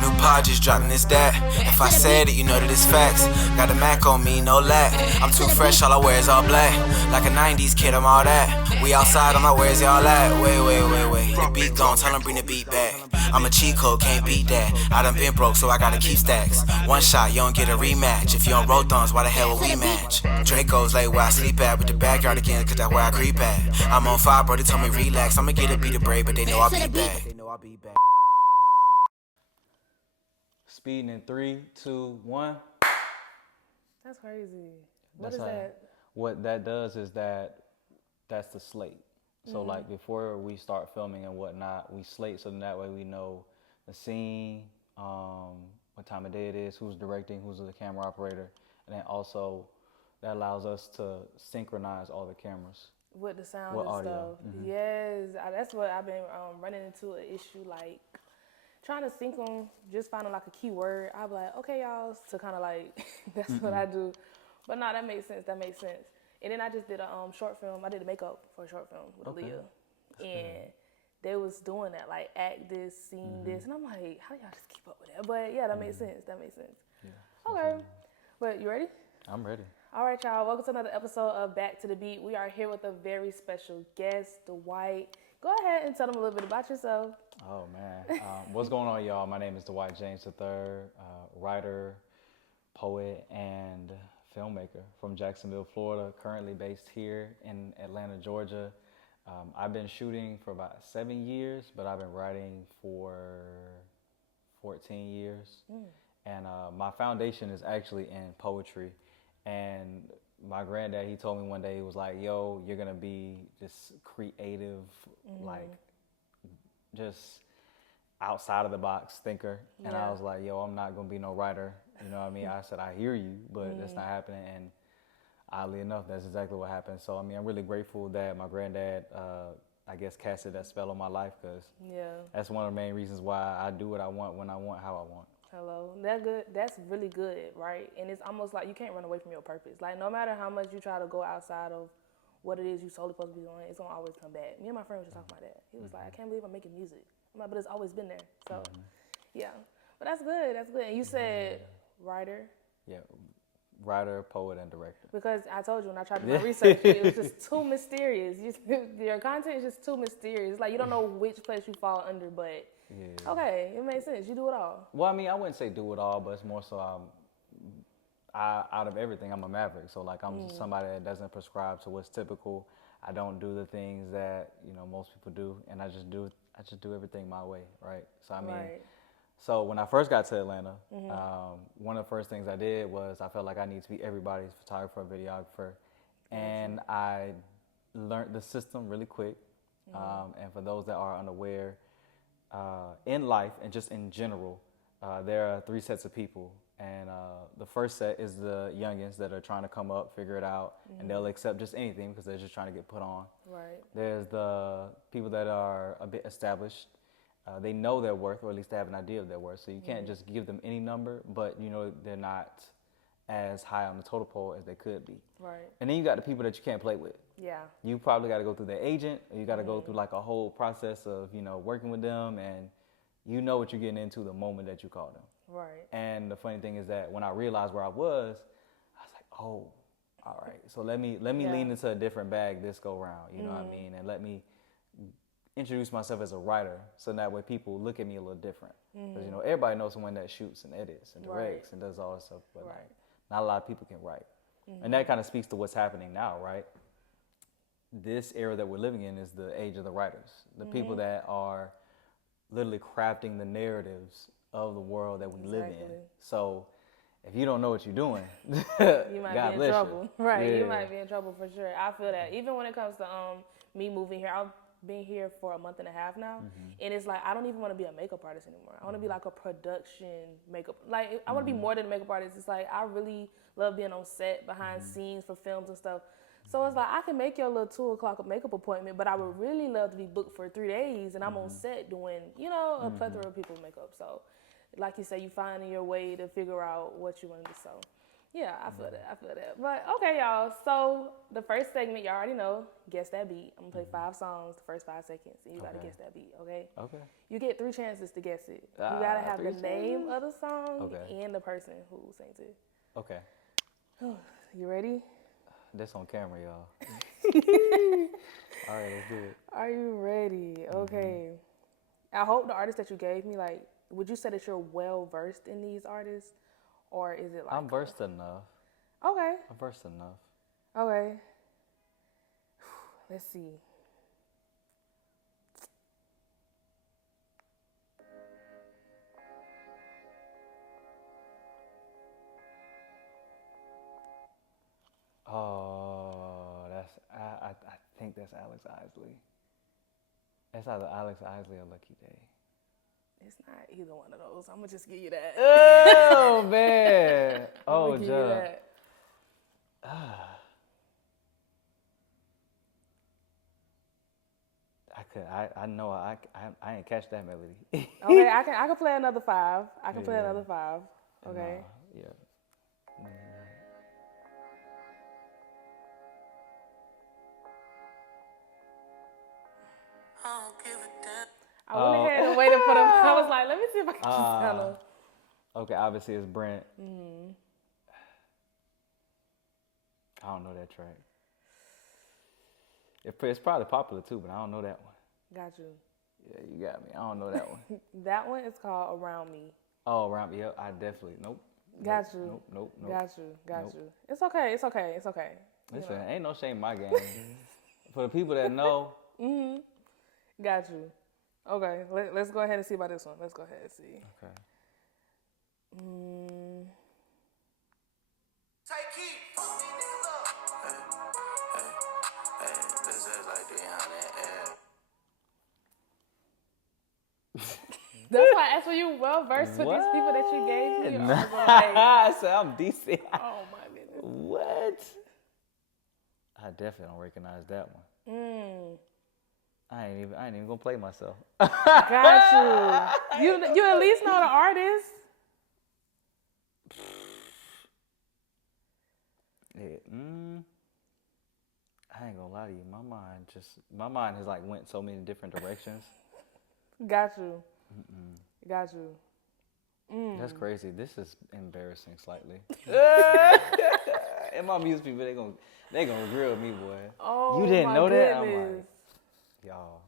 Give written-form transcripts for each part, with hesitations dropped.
new pod just dropping this that. If I said it, you know that it's facts. Got the Mac on me, no lack. I'm too fresh, all I wear is all black. Like a 90s kid, I'm all that. We outside, I'm like, where's y'all at? Wait. The beat gone, tell them bring the beat back. I'm a cheat code, can't beat that. I done been broke, so I gotta keep stacks. One shot, you don't get a rematch. If you don't roll thumbs, why the hell would we match? Draco's like where I sleep at, with the backyard again, cause that's where I creep at. I'm on fire, bro, they told me relax. I'ma get a beat a break, but they know I'll be back. Speeding in 3, 2, 1. That's crazy. What is that? What that does is that's the slate. So like before we start filming and whatnot, we slate so that way we know the scene, what time of day it is, who's directing, who's the camera operator, and then also that allows us to synchronize all the cameras. With the sound with and audio. stuff. Yes, that's what I've been running into an issue, like trying to sync them, just finding like a key word. I'll be like, okay, y'all, to kind of like, that's what I do. But no, that makes sense. And then I just did a short film. I did the makeup for a short film with Aaliyah. And they was doing that, like act this, scene this. And I'm like, how do y'all just keep up with that? But yeah, that makes sense. Yeah, okay. But you ready? I'm ready. All right, y'all. Welcome to another episode of Back to the Beat. We are here with a very special guest, Dwight. Go ahead and tell them a little bit about yourself. Oh, man. What's going on, y'all? My name is Dwight James III, writer, poet, and filmmaker from Jacksonville, Florida, currently based here in Atlanta, Georgia. I've been shooting for about 7 years, but I've been writing for 14 years. And my foundation is actually in poetry. And my granddad, he told me one day, he was like, yo, you're going to be this creative, like just outside of the box thinker. And I was like, yo, I'm not going to be no writer. You know what I mean? I said, I hear you, but that's not happening. And oddly enough, that's exactly what happened. So, I mean, I'm really grateful that my granddad, I guess, casted that spell on my life, because that's one of the main reasons why I do what I want, when I want, how I want. Hello. That's good. That's really good, right? And it's almost like you can't run away from your purpose. Like, no matter how much you try to go outside of what it is you're solely supposed to be doing, it's going to always come back. Me and my friend were just talking about that. He was like, I can't believe I'm making music. I'm like, but it's always been there. So, yeah. But that's good. And you said writer? Yeah. Writer, poet, and director. Because I told you when I tried to do my research, it was just too mysterious. Your content is just too mysterious. Like, you don't know which place you fall under, but okay, it makes sense. You do it all. Well, I mean, I wouldn't say do it all, but it's more so out of everything, I'm a maverick. So, like, I'm somebody that doesn't prescribe to what's typical. I don't do the things that, most people do, and I just do everything my way, right? So, I mean, so when I first got to Atlanta, one of the first things I did was I felt like I need to be everybody's photographer, videographer, and I learned the system really quick. And for those that are unaware, in life and just in general, there are 3 sets of people. And the first set is the youngins that are trying to come up, figure it out, and they'll accept just anything because they're just trying to get put on. Right. There's the people that are a bit established. They know their worth, or at least they have an idea of their worth. So you can't just give them any number, but they're not as high on the totem pole as they could be. Right. And then you got the people that you can't play with. Yeah. You probably got to go through their agent, or you got to go through like a whole process of, working with them, and you know what you're getting into the moment that you call them. Right. And the funny thing is that when I realized where I was like, oh, all right. So let me lean into a different bag this go round, you know what I mean? And let me introduce myself as a writer, so that way people look at me a little different. Because, everybody knows someone that shoots and edits and directs and does all this stuff, but like, not a lot of people can write. And that kind of speaks to what's happening now, right? This era that we're living in is the age of the writers, the people that are literally crafting the narratives of the world that we live in. So if you don't know what you're doing, you might God be in bless trouble. You. Right. Yeah. You might be in trouble for sure. I feel that. Even when it comes to me moving here, I've been here for a month and a half now, and it's like I don't even want to be a makeup artist anymore. I want to be like a production makeup. Like, I want to be more than a makeup artist. It's like I really love being on set, behind scenes for films and stuff. So it's like I can make your little 2:00 makeup appointment, but I would really love to be booked for 3 days, and I'm on set doing, a plethora of people's makeup. So, like you say, you finding your way to figure out what you want to do. So, Yeah, I feel that. I feel that. But okay, y'all. So the first segment, y'all already know, guess that beat. I'm gonna play 5 songs, the first 5 seconds, and you gotta guess that beat. Okay. Okay. You get 3 chances to guess it. You gotta have the name of the song and the person who sings it. Okay. You ready? That's on camera, y'all. All right, let's do it. Are you ready? Okay. I hope the artist that you gave me, like, would you say that you're well versed in these artists, or is it like? I'm versed enough. Okay. I'm versed enough. Okay. Let's see. Oh, I think that's Alex Isley. It's either Alex Isley or Lucky Day. It's not either one of those. I'm gonna just give you that. Oh man! Oh, give you that. I know I ain't catch that melody. Okay, I can play another 5. I can play another 5. Okay. Yeah. I went ahead and waited for them. I was like, let me see if I can sound them. Okay, obviously it's Brent. I don't know that track. It's probably popular too, but I don't know that one. Got you. Yeah, you got me. I don't know that one. That one is called Around Me. Oh, Around Me. Yep, I definitely. Nope. Got you. Nope. Got you. It's okay. Listen, ain't no shame in my game. For the people that know. Got you. Okay, let's go ahead and see about this one. Let's go ahead and see. Okay. Take key. This is like 300. That's why I asked for you well versed with these people that you gave me. I said I'm decent. Oh my goodness. What? I definitely don't recognize that one. I ain't even gonna play myself. Got you. You at least know the artist. Yeah. I ain't gonna lie to you. My mind has like went so many different directions. Got you. Got you. That's crazy. This is embarrassing slightly. And my music people, they gonna grill me, boy. Oh, you didn't know goodness. that? I'm like, y'all,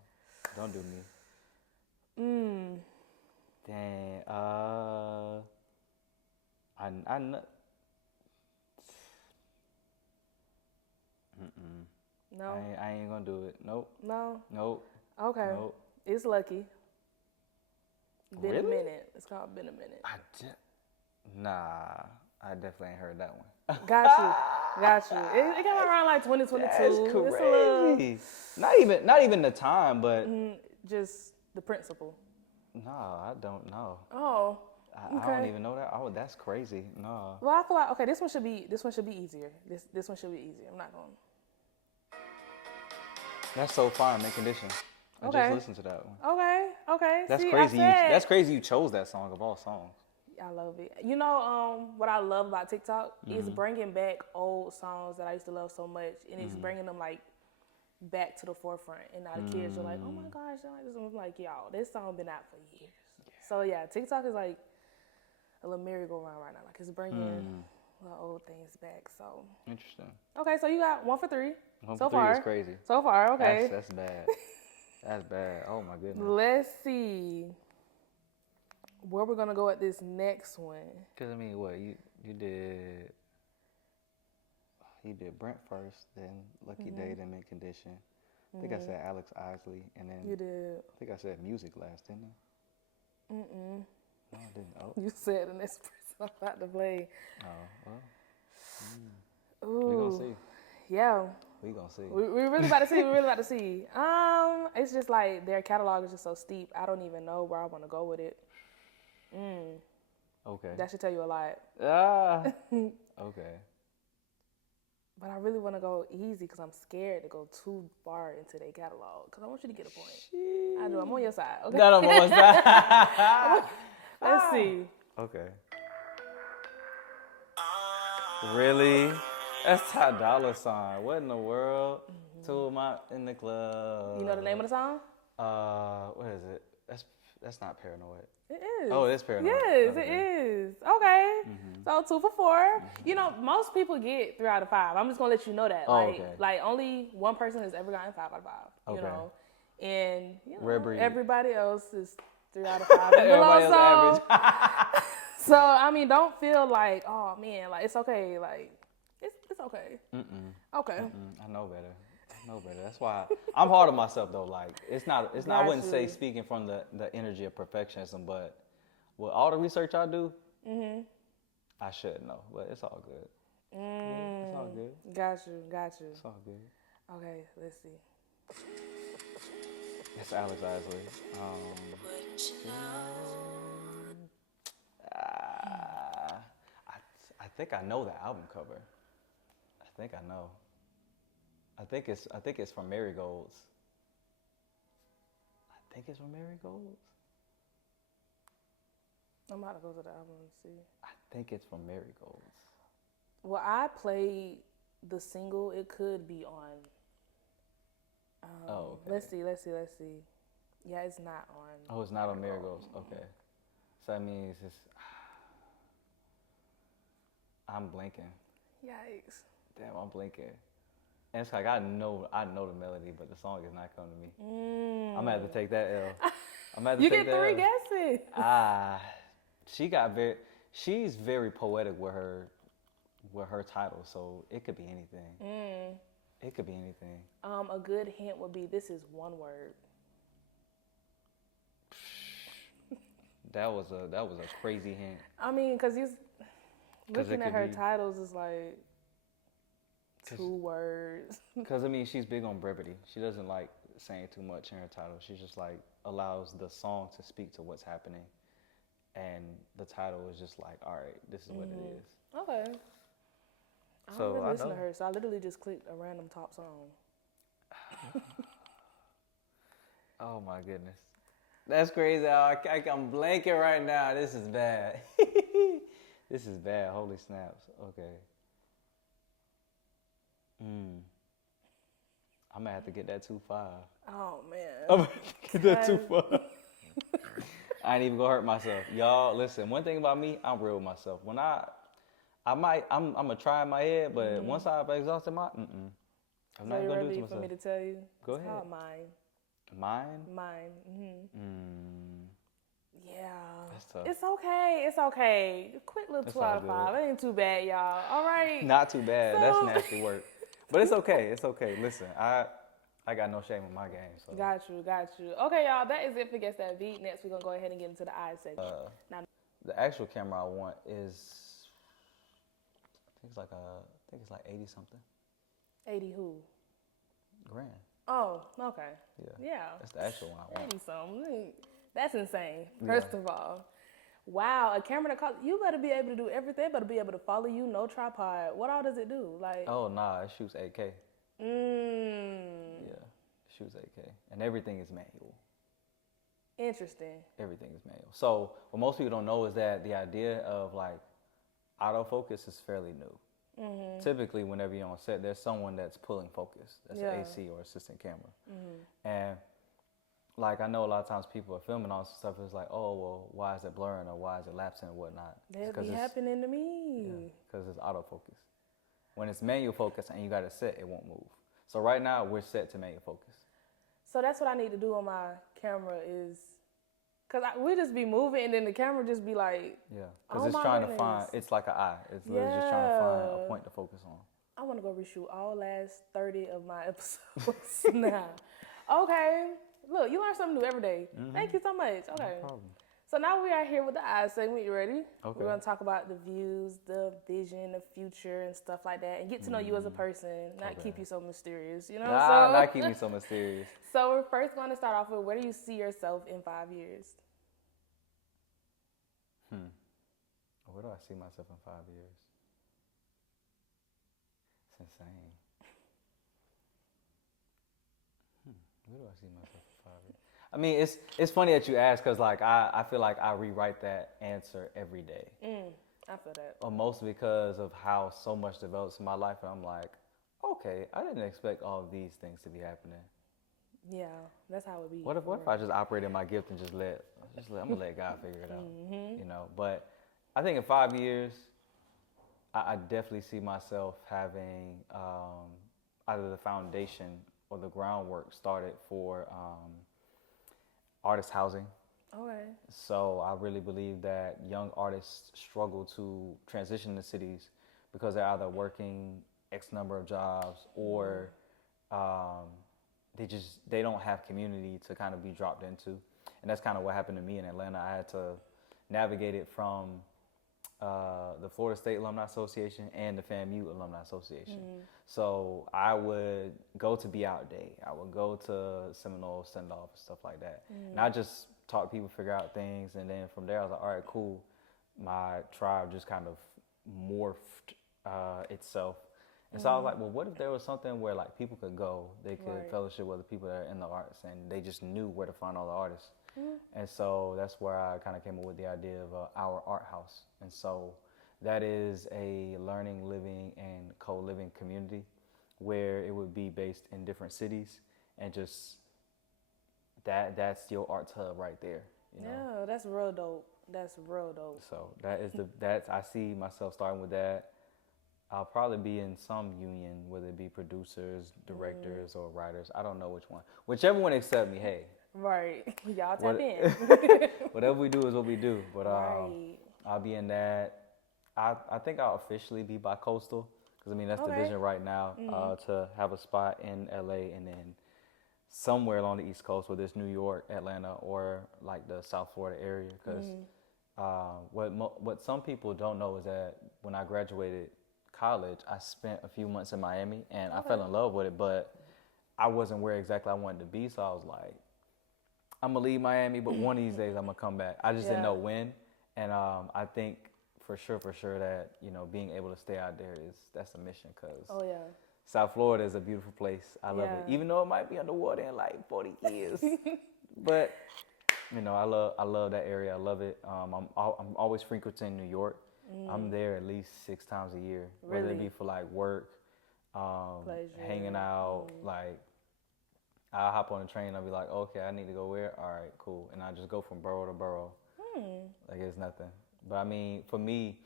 don't do me. Dang. I know. No. I ain't gonna do it. Nope. No. Nope. Okay. Nope. It's Lucky. Been Really? a minute. It's called Been a Minute. Nah, I definitely ain't heard that one. Got you. It came around like 2022. That's crazy. It's Not even the time, but just the principle. no, I don't know. Oh. I don't even know that. Oh, that's crazy. No. Well, I feel like this one should be easier. This one should be easier. I'm not going. That's so fine, Mint Condition. I just listened to that one. Okay. That's See, crazy. I said, That's crazy. You chose that song of all songs. I love it. You know, what I love about TikTok is bringing back old songs that I used to love so much, and it's bringing them like back to the forefront. And now the kids are like, "Oh my gosh, I like this one." I'm like, y'all, this song been out for years. Yeah. So yeah, TikTok is like a little merry-go-round right now. Like it's bringing the old things back. So Interesting. okay, so you got 1 for 3. One so for 3 far is crazy. So far, okay. That's bad. That's bad. Oh my goodness. Let's see where we're gonna go at this next one. Cause I mean, what you did Brent first, then Lucky Day, then Mint Condition. I think I said Alex Isley, and then You did. I think I said Music last, didn't I? No, I didn't. Oh. You said the next person I'm about to play. Oh well. Ooh. We gonna see. Yeah. We gonna see. We're really about to see. It's just like their catalog is just so steep. I don't even know where I want to go with it. Okay. That should tell you a lot. Okay. But I really want to go easy because I'm scared to go too far into their catalog because I want you to get a point. Sheesh. I do. I'm on your side. Okay. No, I'm on my side. Let's see. Okay. Really? That's Ty Dolla $ign. What in the world? Two of my in the club. You know the name of the song? What is it? That's not Paranoid. It is. Oh, it is Paranoid. Yes, Okay. it is. Okay. So 2 for 4. You know, most people get 3 out of 5. I'm just gonna let you know that. Oh, okay. Like only one person has ever gotten 5 out of 5. You Okay. know, and Rare breed. everybody else is 3 out of 5 and below. Everybody else average. So I mean, don't feel like, oh man, like it's okay. Like it's okay. Okay. I know better. That's why I'm hard on myself though. Like it's not. I wouldn't say you. speaking from the energy of perfectionism, but with all the research I do, I should know. But it's all good. Yeah, it's all good. Got you. It's all good. Okay, let's see. It's Alex Isley. I think I know the album cover. I think I know. I think it's from Marigolds. I think it's from Marigolds. I'm about to go to the album and see. I think it's from Marigolds. Well, I played the single. It could be on. Okay. Let's see. Yeah, it's not on. Oh, it's not on Marigolds. Okay. So that means it's. I'm blinking. Yikes. Damn, I'm blinking. And it's like I know the melody, but the song is not coming to me. I'm gonna have to take that L. You get 3 guesses. She's very poetic with her title, so it could be anything. It could be anything. A good hint would be this is one word. That was a crazy hint. I mean, because looking at her titles is like 2 words. Because I mean, she's big on brevity. She doesn't like saying too much in her title. She just like allows the song to speak to what's happening, and the title is just like, all right, this is what it is. Okay. I don't really listen to her, so I literally just clicked a random top song. Oh my goodness, that's crazy. I'm blanking right now. This is bad. This is bad. Holy snaps. Okay. I'm gonna have to get that 2-5. Oh man. I'm gonna get that 2-5. I ain't even gonna hurt myself. Y'all, listen, one thing about me, I'm real with myself. When I'm gonna try in my head, but once I've exhausted I'm not gonna do it to myself. For me to tell you? Go ahead. It's called Mine. Mine? Yeah. That's tough. It's okay. Quick little 2 out of 5. It ain't too bad, y'all. All right. Not too bad. That's nasty work. But it's okay. It's okay. Listen, I got no shame in my game. So. Got you. Okay, y'all. That is it for Guess That Beat. Next, we're gonna go ahead and get into the eyes section. The actual camera I want is, I think it's like 80 something. 80 who? Grand. Oh, okay. Yeah. That's the actual one I want. 80 something. That's insane. First of all. Wow, a camera that costs, you better be able to do everything. It better be able to follow you, no tripod. What all does it do? Like. Oh, nah, it shoots 8K. Yeah, it shoots 8K. And everything is manual. Interesting. Everything is manual. So what most people don't know is that the idea of like autofocus is fairly new. Typically, whenever you're on set, there's someone that's pulling focus. That's an AC or assistant camera. And like I know a lot of times people are filming all this stuff. It's like, oh well, why is it blurring or why is it lapsing and whatnot? That be happening to me. Because it's autofocus. When it's manual focus and you got it set, it won't move. So right now we're set to manual focus. So that's what I need to do on my camera is, cause we just be moving and then the camera just be like. Yeah, because it's trying to find. It's like an eye. It's literally just trying to find a point to focus on. I want to go reshoot all last 30 of my episodes now. Okay. Look, you learn something new every day. Thank you so much. Okay. No problem. So now we are here with the eyes segment. You ready? Okay. We're going to talk about the views, the vision, the future, and stuff like that, and get to know you as a person, not keep you so mysterious, you know? Not keep me so mysterious. So we're first going to start off with, where do you see yourself in 5 years? Where do I see myself in 5 years? It's insane. Where do I see myself in 5 years? I mean, it's funny that you ask because like I feel like I rewrite that answer every day. I feel that. Mostly because of how so much develops in my life, and I'm like, okay, I didn't expect all of these things to be happening. Yeah, that's how it be. What if I just operated my gift and I'm gonna let God figure it out, you know? But I think in 5 years, I definitely see myself having either the foundation or the groundwork started for artist housing. Okay. So I really believe that young artists struggle to transition to cities because they're either working X number of jobs or um, they don't have community to kind of be dropped into. And that's kind of what happened to me in Atlanta. I had to navigate it from the Florida State Alumni Association and the FAMU Alumni Association. So I would go to Be Out Day. I would go to Seminole send-off and stuff like that. And I just talk to people, figure out things, and then from there I was like, all right, cool. My tribe just kind of morphed itself. And so I was like, well, what if there was something where like people could go, they could fellowship with the people that are in the arts, and they just knew where to find all the artists. And so that's where I kind of came up with the idea of our art house. And so that is a learning, living, and co-living community where it would be based in different cities, and just that's your arts hub right there. You know? Yeah, that's real dope. That's real dope. So I see myself starting with that. I'll probably be in some union, whether it be producers, directors, or writers. I don't know which one. Whichever one accept me, hey. Right. Y'all tap in. Whatever we do is what we do. But Right. I'll be in that. I think I'll officially be bi-coastal, because I mean that's the Okay. vision right now, to have a spot in LA and then somewhere along the East Coast, whether it's New York, Atlanta, or like the South Florida area. Because what some people don't know is that when I graduated college, I spent a few months in Miami, and I fell in love with it, but I wasn't where exactly I wanted to be. So I was like, I'm gonna leave Miami, but one of these days I'm gonna come back. I just didn't know when. And I think for sure that, you know, being able to stay out there that's a mission, because South Florida is a beautiful place. I love it, even though it might be underwater in like 40 years. But you know, I love that area. I love it. I'm always frequenting New York. I'm there at least 6 times a year, whether it be for like work, hanging out. Like I'll hop on a train. I'll be like, okay, I need to go where? All right, cool. And I just go from borough to borough. Like it's nothing. But I mean, for me,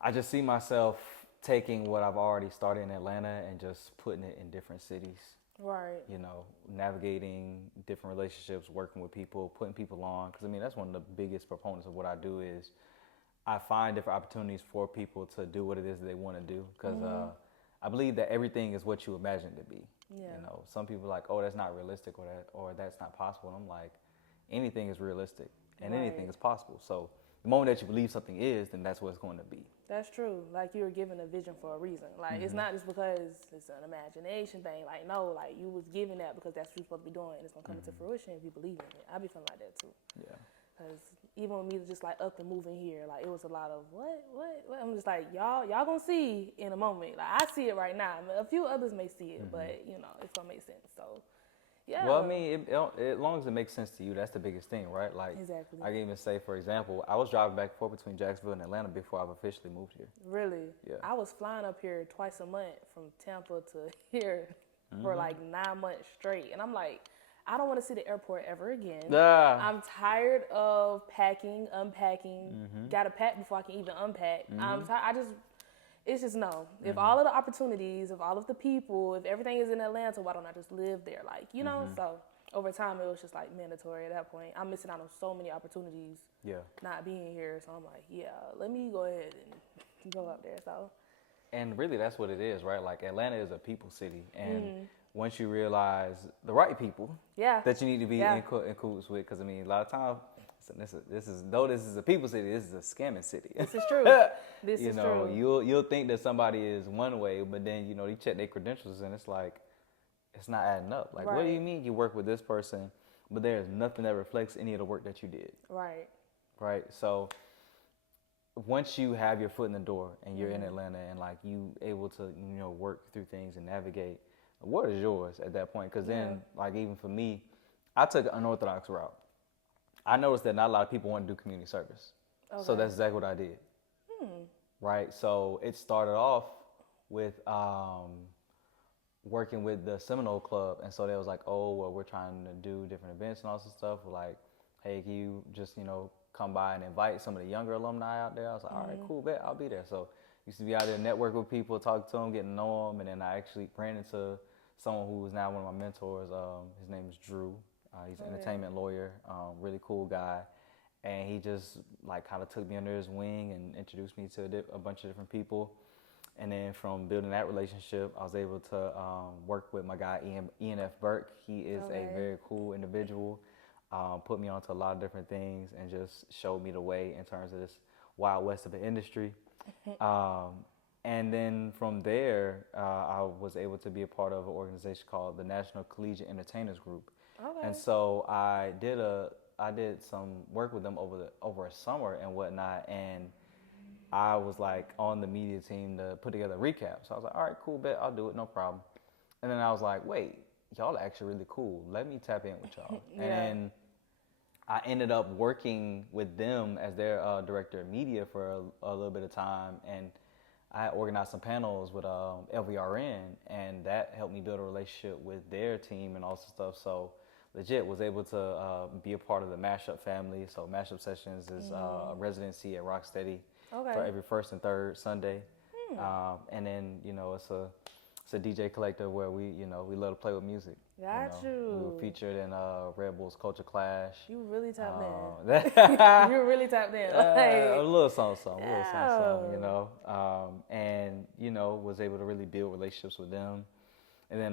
I just see myself taking what I've already started in Atlanta and just putting it in different cities. Right. You know, navigating different relationships, working with people, putting people on. Because I mean, that's one of the biggest proponents of what I do is I find different opportunities for people to do what it is that they want to do. Because I believe that everything is what you imagine it to be. Yeah. You know, some people are like, oh, that's not realistic, or that's not possible. And I'm like, anything is realistic and anything is possible. So the moment that you believe something is, then that's what it's going to be. That's true. Like you were given a vision for a reason. Like it's not just because it's an imagination thing. Like no, like you was given that because that's what you're supposed to be doing, and it's gonna come into fruition if you believe in it. I be feeling like that too. Yeah. Cause even with me just like up and moving here, like it was a lot of what? I'm just like y'all gonna see in a moment. Like I see it right now. I mean, a few others may see it, but you know it's gonna make sense. So yeah. Well, I mean, as long as it makes sense to you, that's the biggest thing, right? Like Exactly. I can even say, for example, I was driving back and forth between Jacksonville and Atlanta before I've officially moved here. Really? Yeah. I was flying up here twice a month from Tampa to here for like 9 months straight, and I'm like, I don't want to see the airport ever again. I'm tired of packing, unpacking. Got to pack before I can even unpack. I'm tired. It's just no. If all of the opportunities, if all of the people, if everything is in Atlanta, why don't I just live there? Like, you know? So over time, it was just like mandatory at that point. I'm missing out on so many opportunities not being here. So I'm like, yeah, let me go ahead and go up there. So. And really, that's what it is, right? Like Atlanta is a people city. And once you realize the right people that you need to be in cahoots with, because I mean, a lot of times, this is a people city, this is a scamming city. This is true. This is true. You'll think that somebody is one way, but then, you know, you check their credentials and it's like, it's not adding up. Like, what do you mean you work with this person, but there's nothing that reflects any of the work that you did? Right. Right. So once you have your foot in the door and you're in Atlanta and like you able to, you know, work through things and navigate, what is yours at that point? Because then, like, even for me, I took an unorthodox route. I noticed that not a lot of people want to do community service. Okay. So that's exactly what I did. right? So it started off with working with the Seminole Club, and so they was like, oh, well, we're trying to do different events and all this stuff. We're like, hey, can you just, come by and invite some of the younger alumni out there? I was like, all right, cool, bet, I'll be there. So used to be out there, network with people, talk to them, getting to know them, and then I actually ran into someone who is now one of my mentors. His name is Drew. He's an entertainment lawyer, really cool guy. And he just kind of took me under his wing and introduced me to a bunch of different people. And then from building that relationship, I was able to work with my guy, Ian F. Burke. He is a very cool individual, put me onto a lot of different things and just showed me the way in terms of this wild west of the industry. And then from there, I was able to be a part of an organization called the National Collegiate Entertainers Group. And so I did some work with them over a summer and whatnot, and I was on the media team to put together a recap. So I was like, all right, cool, bet, I'll do it, no problem. And then I was like, wait, y'all are actually really cool. Let me tap in with y'all. And then I ended up working with them as their director of media for a little bit of time, and I organized some panels with LVRN, and that helped me build a relationship with their team and all this stuff. So legit was able to be a part of the Mashup family. So Mashup Sessions is a residency at Rocksteady for every first and third Sunday. And then, it's a DJ collective where we love to play with music. Got you. We were featured in Red Bull's Culture Clash. You really tapped in. You really tapped in. A little something, and, was able to really build relationships with them. And then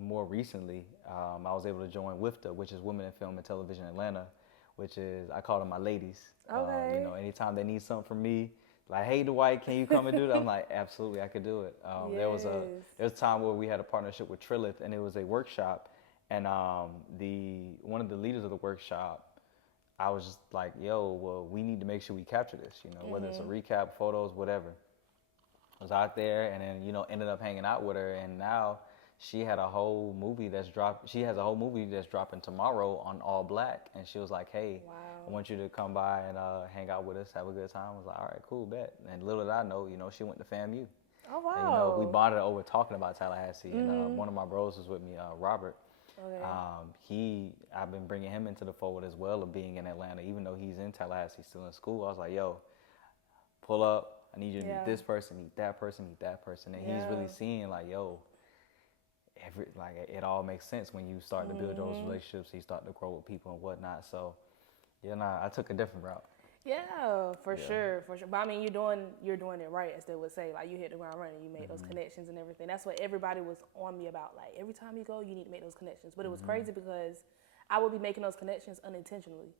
more recently, I was able to join WIFTA, which is Women in Film and Television Atlanta, which is, I call them my ladies. Okay. Anytime they need something from me, like, hey, Dwight, can you come and do that? I'm like, absolutely, I could do it. There was a time where we had a partnership with Trilith, and it was a workshop, and one of the leaders of the workshop, I was just like, yo, well, we need to make sure we capture this, whether it's a recap, photos, whatever. I was out there, and then, ended up hanging out with her, and now she had a whole movie that's dropping tomorrow on All Black, and she was like, hey, I want you to come by and hang out with us, have a good time. I was like, all right, cool, bet. And little did I know, she went to FAMU. Oh, wow. And, we bonded over talking about Tallahassee. And one of my bros was with me, Robert. Okay. I've been bringing him into the fold as well of being in Atlanta, even though he's in Tallahassee, still in school. I was like, yo, pull up. I need you to meet this person, meet that person, meet that person. And he's really seeing yo, it all makes sense when you start to build those relationships. You start to grow with people and whatnot. So, I took a different route. Yeah, for sure. But I mean, you're doing it right, as they would say. You hit the ground running. You made those connections and everything. That's what everybody was on me about. Every time you go, you need to make those connections. But it was crazy because I would be making those connections unintentionally.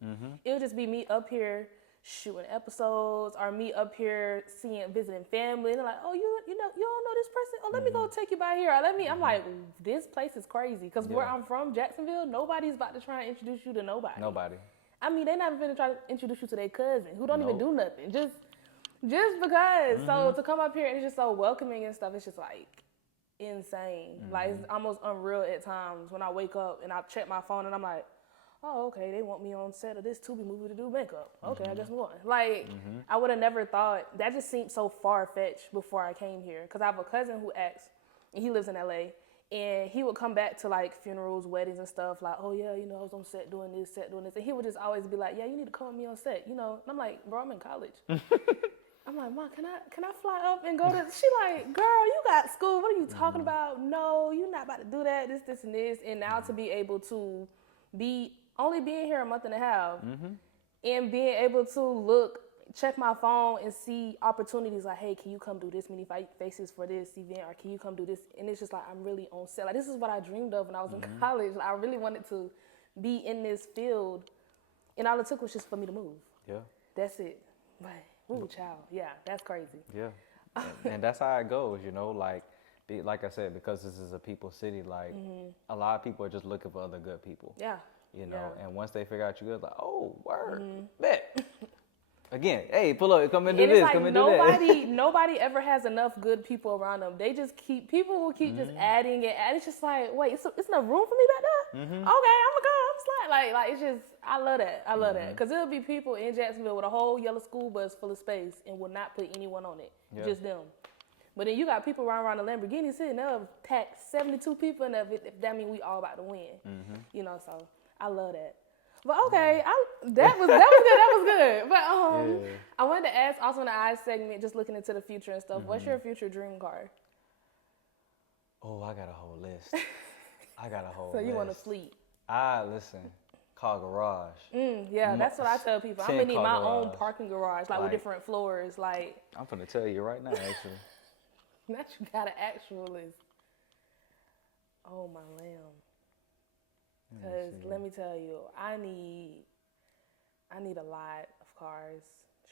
It would just be me up here shooting episodes, or me up here visiting family, and they're like, oh, you don't know this person? Oh, let me go take you by here. Or I'm like, this place is crazy, because where I'm from, Jacksonville, nobody's about to try and introduce you to nobody. I mean, they're not even gonna try to introduce you to their cousin who don't even do nothing, just because. So to come up here and it's just so welcoming and stuff, it's just insane. It's almost unreal at times when I wake up and I check my phone and I'm like, oh, okay, they want me on set of this Tubi movie to do makeup. Okay, I guess I'm going. I would have never thought, that just seemed so far-fetched before I came here. Because I have a cousin who acts, and he lives in LA, and he would come back to funerals, weddings and stuff, oh yeah, I was on set doing this. And he would just always be like, yeah, you need to come with me on set, And I'm like, bro, I'm in college. I'm like, Mom, can I fly up and go to, she like, girl, you got school, what are you talking about? No, you're not about to do that, this, and this. And now to be able to only being here a month and a half and being able to check my phone and see opportunities hey, can you come do this many faces for this event, or can you come do this? And it's just I'm really on set. This is what I dreamed of when I was in college. I really wanted to be in this field, and all it took was just for me to move. Yeah. That's it. Ooh, child. Yeah, that's crazy. Yeah. And that's how it goes, like I said, because this is a people city, a lot of people are just looking for other good people. Yeah. And once they figure out you're good, oh, word, bet. Again, hey, pull up, come and do this, come and do that. Nobody ever has enough good people around them. They just people will keep just adding it. And it's just wait, it's enough room for me back there? Okay, I'm gonna go, I'm Like it's just, I love that. I love that. Because there'll be people in Jacksonville with a whole yellow school bus full of space and will not put anyone on it. Yeah. Just them. But then you got people around the Lamborghini sitting there, tax 72 people in there. That means we all about to win. You know, so I love that. But okay, that was good. That was good. But I wanted to ask also in the eyes segment, just looking into the future and stuff. What's your future dream car? Oh, I got a whole list. So you want a fleet? Listen, car garage. Yeah, that's what I tell people. I'm gonna need my own parking garage, like with different floors. Like I'm gonna tell you right now, actually. Not you got an actual list. Oh my lamb. Because let me tell you, I need a lot of cars,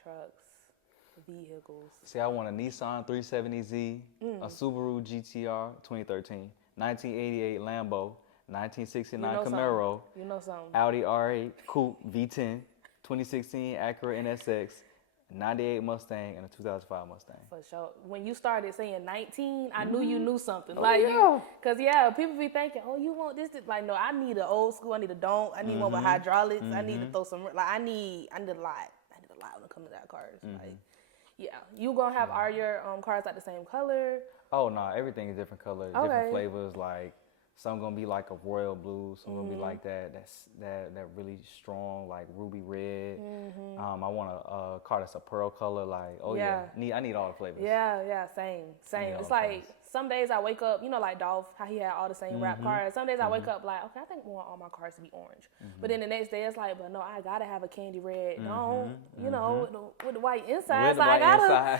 trucks, vehicles. See, I want a Nissan 370Z, a Subaru GTR 2013, 1988 Lambo, 1969 Camaro, You know something. Audi R8 Coupe V10, 2016 Acura NSX, 98 Mustang, and a 2005 Mustang. For sure. When you started saying 19, I knew you knew something. Because people be thinking, oh, you want this? Like, no, I need an old school. I need a dome. I need one with hydraulics. I need to throw some, like, I need a lot. I need a lot when it comes to that cars. Like, yeah. You gonna have all your cars like the same color? Oh, no, everything is different colors, different flavors. Like, some gonna be like a royal blue, some gonna be like that really strong, like ruby red. I want a car that's a pearl color, like I need all the flavors. Yeah, same. It's like some days I wake up, you know, like Dolph, how he had all the same wrap cars. Some days I wake up like, okay, I think I want all my cars to be orange. But then the next day it's like, but no, I gotta have a candy red. No, you know, with the white inside. So I gotta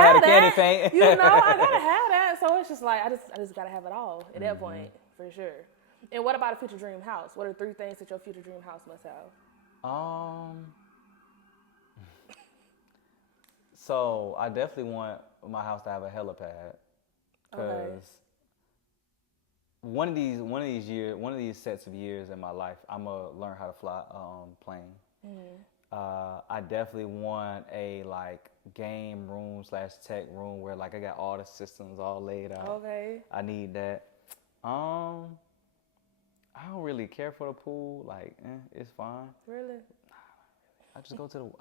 have the candy that. paint. You know, I gotta have that. So it's just like I just gotta have it all at that point, for sure. And what about a future dream house? What are 3 things that your future dream house must have? So I definitely want my house to have a helipad, because one of these sets of years in my life, I'm gonna learn how to fly plane. I definitely want a like game room / tech room where like I got all the systems all laid out. Okay. I need that. I don't really care for the pool. Like, it's fine. Really? I just go to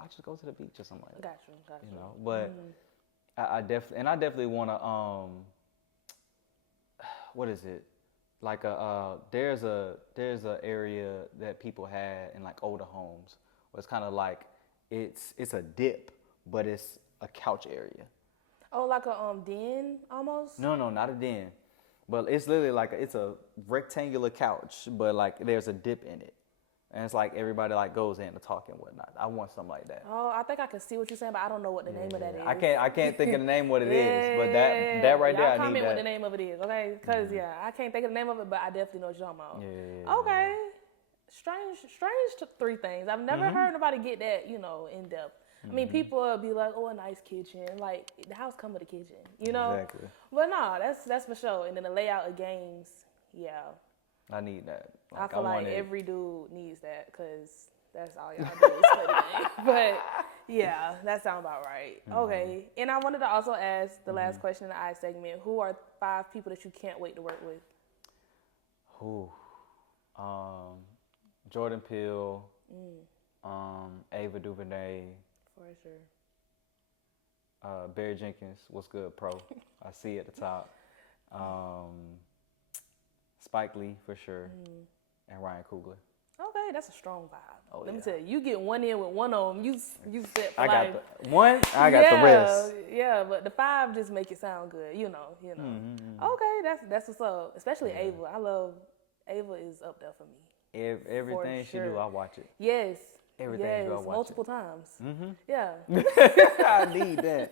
the beach or something like that. Got you. You know, but I definitely want to what is it? Like there's a area that people had in like older homes where it's kind of like it's a dip, but it's a couch area. Oh, like a den almost? No, not a den. But it's literally like it's a rectangular couch, but like there's a dip in it. And it's like everybody like goes in to talk and whatnot. I want something like that. Oh, I think I can see what you're saying, but I don't know what the name of that is. I can't think of the name what it is, but that right there, I need that. Comment what the name of it is, okay? Because I can't think of the name of it, but I definitely know what you're talking about. Yeah. Okay. Strange 3 things. I've never heard nobody get that, you know, in depth. I mean, people will be like, oh, a nice kitchen. Like, the house come with a kitchen, you know? Exactly. But no, that's for sure. And then the layout of games, I need that. Like, I feel like every dude needs that, because that's all y'all do is play the game. But, yeah, that sounds about right. Okay. And I wanted to also ask the last question in the I segment, who are 5 people that you can't wait to work with? Jordan Peele, Ava DuVernay. For sure. Barry Jenkins, what's good, pro? I see at the top. Spike Lee, for sure. And Ryan Coogler. Okay, that's a strong vibe. Let me tell you, you get one in with one of them, you set for I life. got the one, I got the rest. Yeah, but the 5 just make it sound good, you know. Okay, that's what's up. Especially Ava. I love, Ava is up there for me. Everything she do, I watch it. Yes. Everything yes, she do, I watch multiple it. times. Yeah. I need that.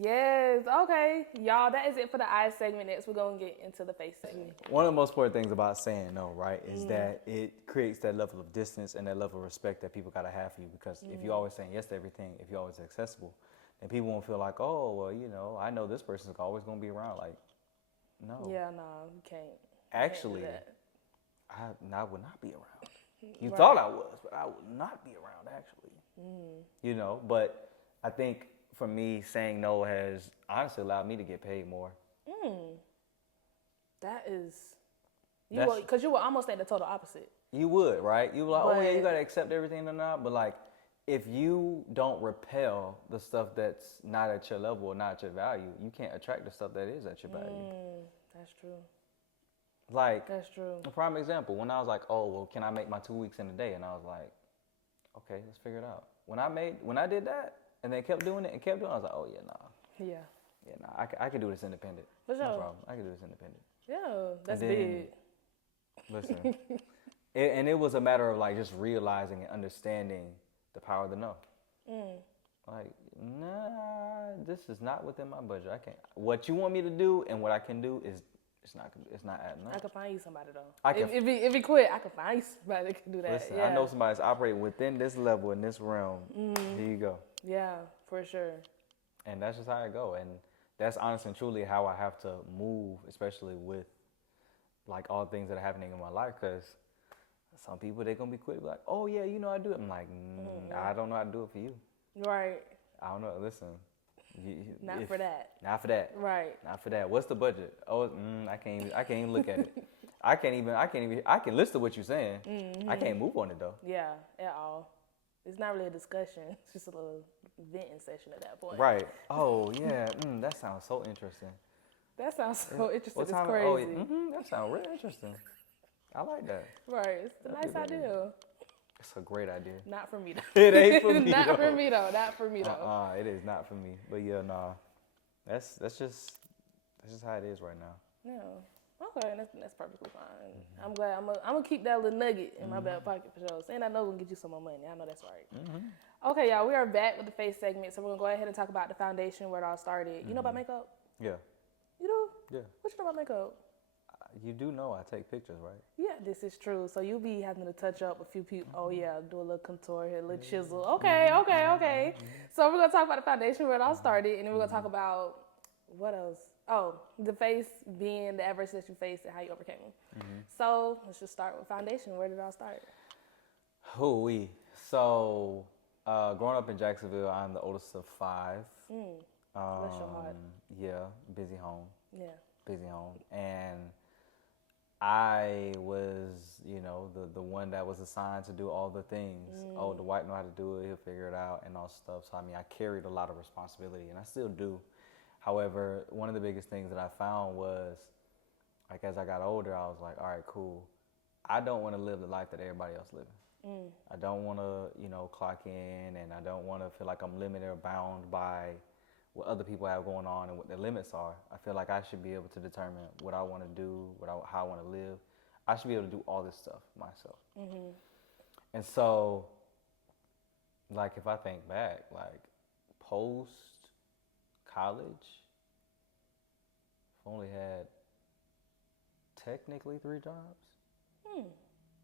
Yes. Okay, y'all, that is it for the I segment. Next, we're going to get into the face segment. One of the most important things about saying no, right, is that it creates that level of distance and that level of respect that people got to have for you. Because if you're always saying yes to everything, if you're always accessible, then people won't feel like, oh, well, you know, I know this person's always going to be around. Like, no. Yeah, no, you can't. Actually, I would not be around. You thought I was, but I would not be around, actually. You know, but I think for me, saying no has honestly allowed me to get paid more. Because you would almost think the total opposite. You would, right? You were like, oh yeah, But- you gotta accept everything or not. But like, if you don't repel the stuff that's not at your level or not at your value, you can't attract the stuff that is at your value. That's true. Like, That's true. a prime example, when I was like, oh, well, can I make my 2 weeks in a day? And I was like, okay, let's figure it out. When I did that, and they kept doing it and kept doing it, I was like, oh yeah, nah. Yeah. Yeah, nah, I can do this independent. For No sure. problem. I can do this independent. Yeah, that's And then- big. Listen, and it was a matter of like just realizing and understanding the power of the no. Like, nah, this is not within my budget. I can't. What you want me to do and what I can do is it's not adding up. I could find you somebody though. I can- If he quit, I could find you somebody that can do that. Listen, yeah. I know somebody's operating within this level in this realm. Here you go. Yeah, for sure. And that's just how I go. And that's honest and truly how I have to move, especially with like all things that are happening in my life. Because some people, they're going to be quick, like, oh yeah, you know I do it. I'm like, I don't know how to do it for you. Right. I don't know. Listen. Not for that. Not for that. Right. Not for that. What's the budget? Oh, I can't even look at it. I can listen to what you're saying. I can't move on it though. Yeah, at all. It's not really a discussion. It's just a little venting session at that point. Right. Oh yeah. That sounds so interesting. That sounds so interesting. What It's time? crazy. Oh, yeah. That sounds really interesting. I like that. Right. It's a nice idea. It's a great idea. Not for me though. It ain't for me Not though. for me though. Not for me though. It is not for me. But yeah, nah. That's just how it is right now. Yeah. Okay, that's perfectly fine. I'm glad. I'm gonna keep that little nugget in my back pocket for sure. Saying I know we'll get you some more money. I know that's right. Okay, y'all. We are back with the face segment, so we're gonna go ahead and talk about the foundation where it all started. You know about makeup? Yeah. You do? Yeah. What you know about makeup? You do know I take pictures, right? Yeah, this is true. So you'll be having to touch up a few people. Oh yeah, do a little contour here, a little chisel. Okay. So we're gonna talk about the foundation where it all started, and then we're gonna talk about what else? Oh, the face being the adversity that you faced and how you overcame them. So let's just start with foundation. Where did it all start? Hoo-wee. So, growing up in Jacksonville, I'm the oldest of 5. Bless your heart. Yeah, busy home. Yeah. Busy home. And I was, the one that was assigned to do all the things. Oh, Dwight know how to do it. He'll figure it out and all stuff. So, I carried a lot of responsibility, and I still do. However, one of the biggest things that I found was, like, as I got older, I was like, all right, cool. I don't want to live the life that everybody else living. I don't want to, clock in, and I don't want to feel like I'm limited or bound by what other people have going on and what their limits are. I feel like I should be able to determine what I want to do, how I want to live. I should be able to do all this stuff myself. And so, like, if I think back, like, post-college, I've only had technically 3 jobs.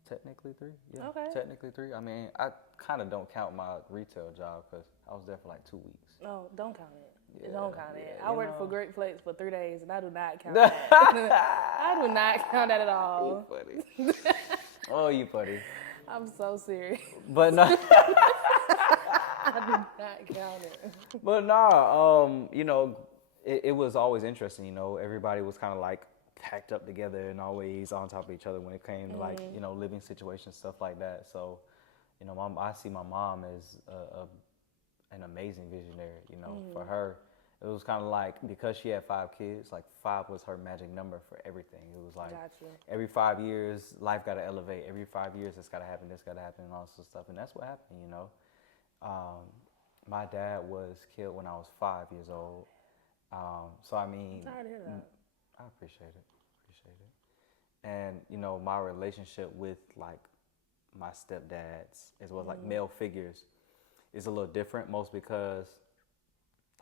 Technically 3, yeah. Okay. Technically 3. I kind of don't count my retail job because I was there for like 2 weeks. No, don't count it. Yeah, Don't count it. yeah, I you worked for know. Great Plates for 3 days, and I do not count that. I do not count that at all. You funny. Oh, you funny. I'm so serious. But no. I do not count it. But nah, it was always interesting, everybody was kind of like packed up together and always on top of each other when it came to like, living situations, stuff like that. So, I see my mom as an amazing visionary, for her. It was kind of like, because she had 5 kids, like 5 was her magic number for everything. It was like every 5 years, life got to elevate. Every 5 years, this got to happen, and all sorts of stuff. And that's what happened, My dad was killed when I was 5 years old. So, Sorry to hear that. I appreciate it. And, my relationship with, like, my stepdads, as well as, like, male figures, is a little different, most because,